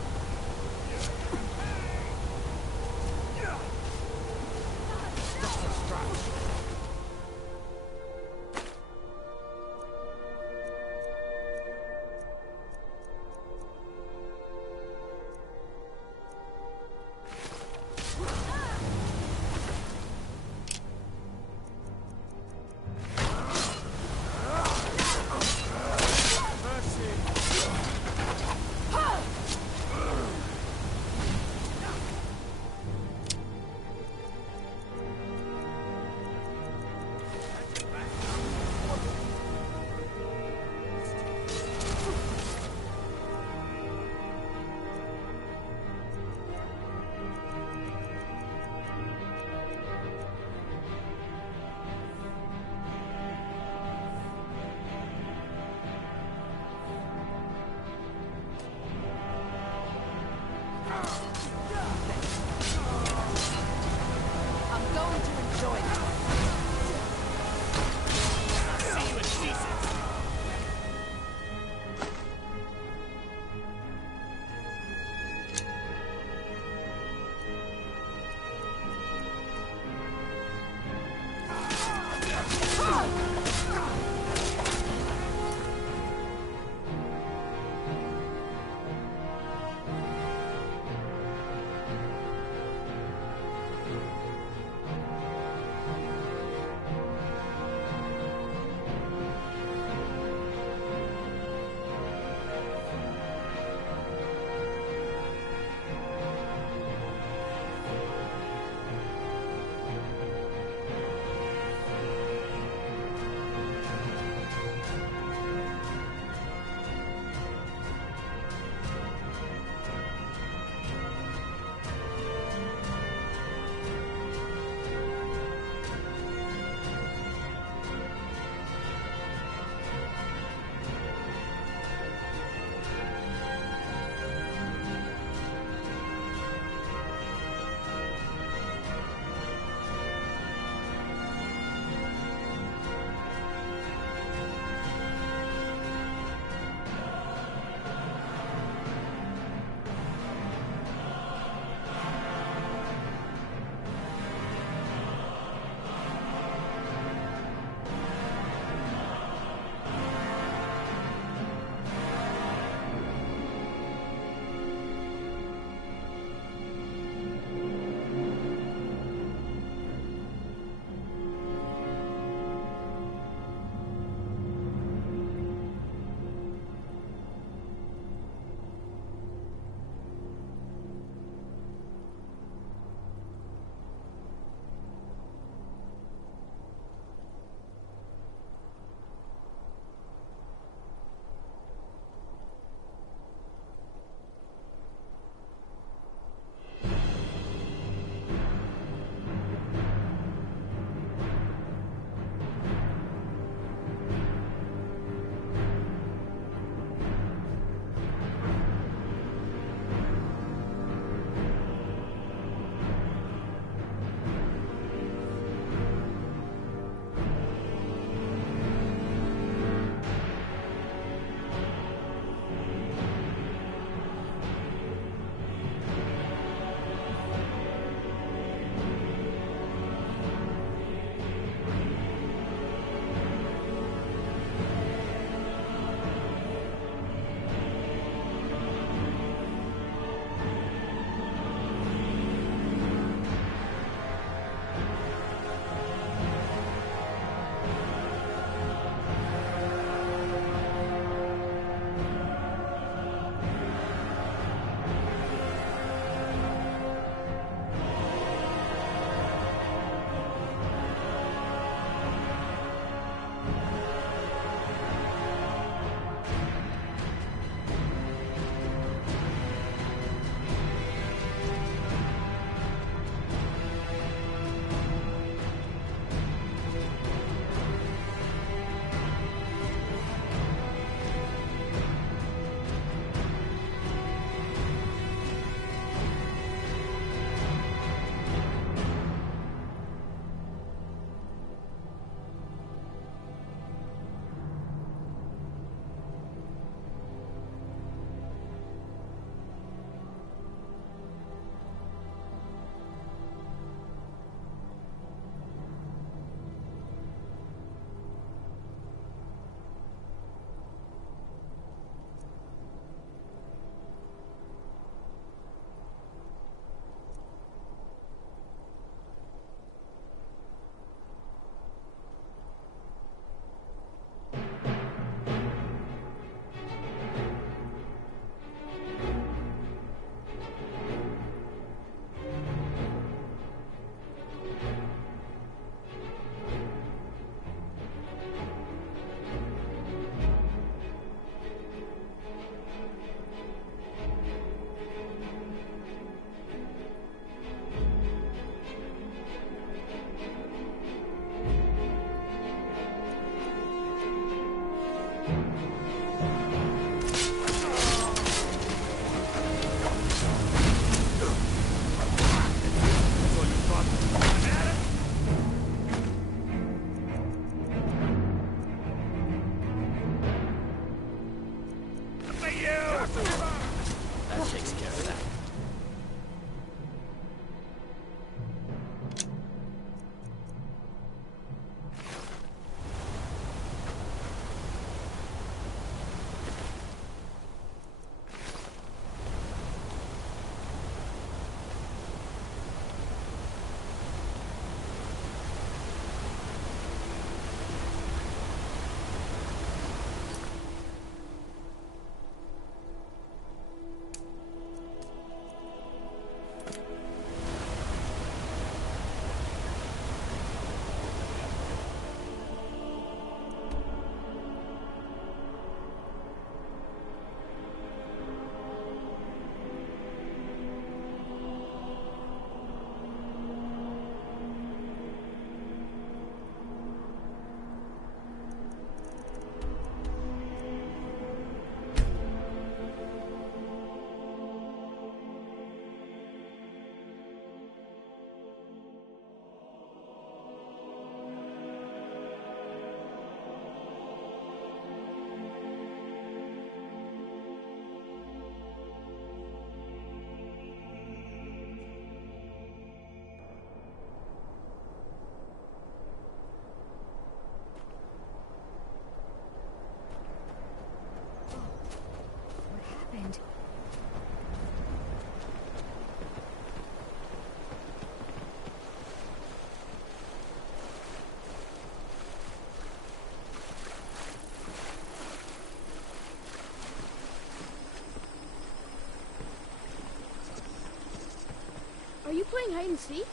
playing hide and seek?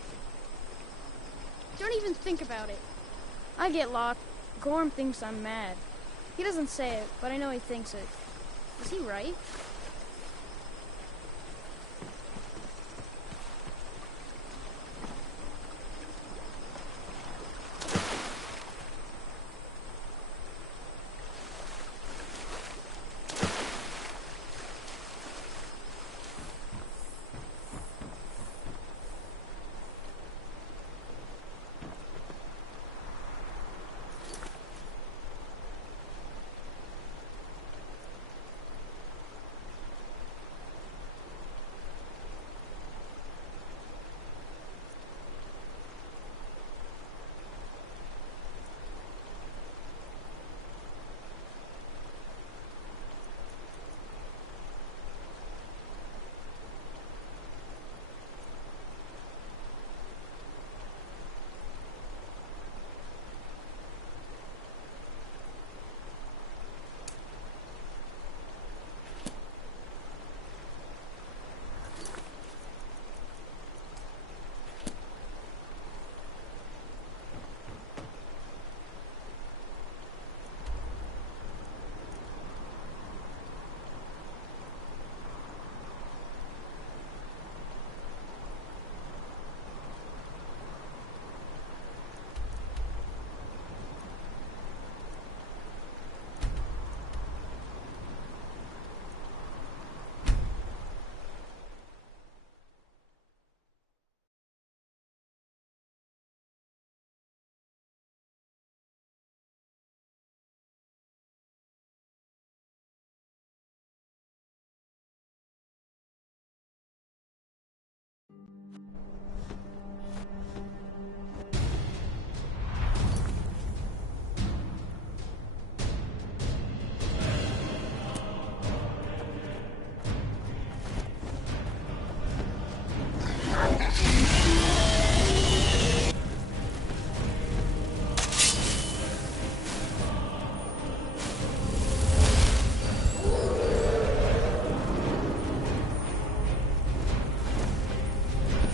Don't even think about it. I get lost. Gorm thinks I'm mad. He doesn't say it, but I know he thinks it. Is he right?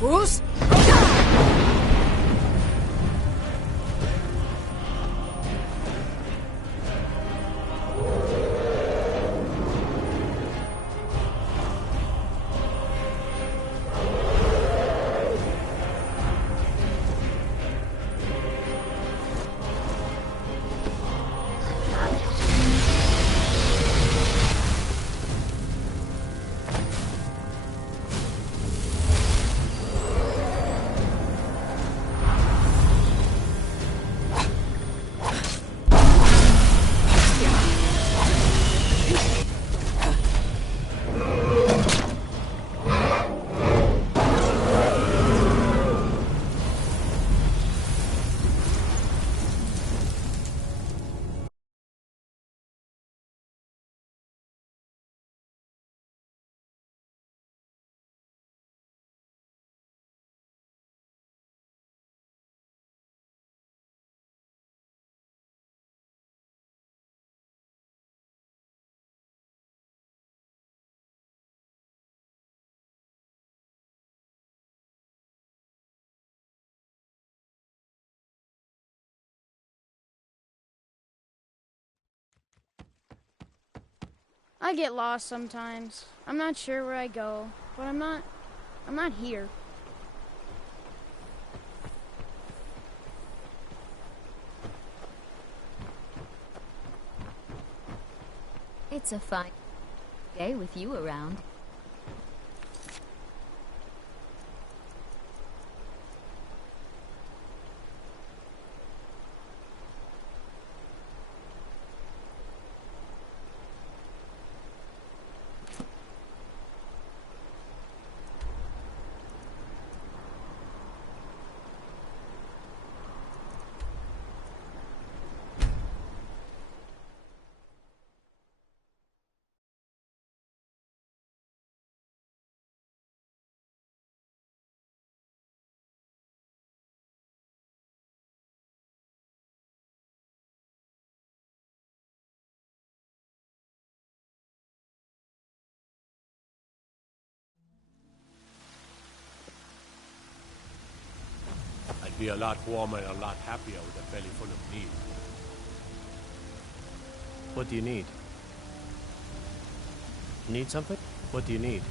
Bruce? I get lost sometimes. I'm not sure where I go, but I'm not here. It's a fine day with you around. Be a lot warmer and a lot happier with a belly full of meat. What do you need? Need something? What do you need?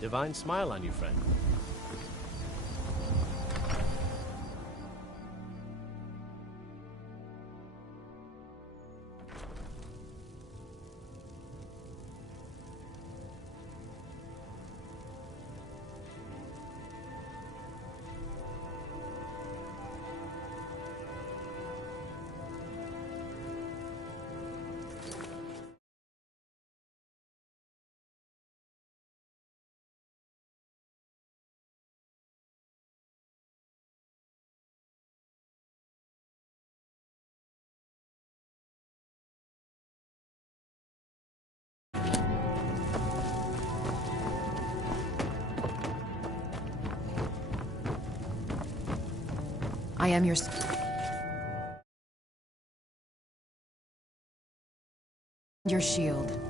Divine smile on you, friend. I am your shield.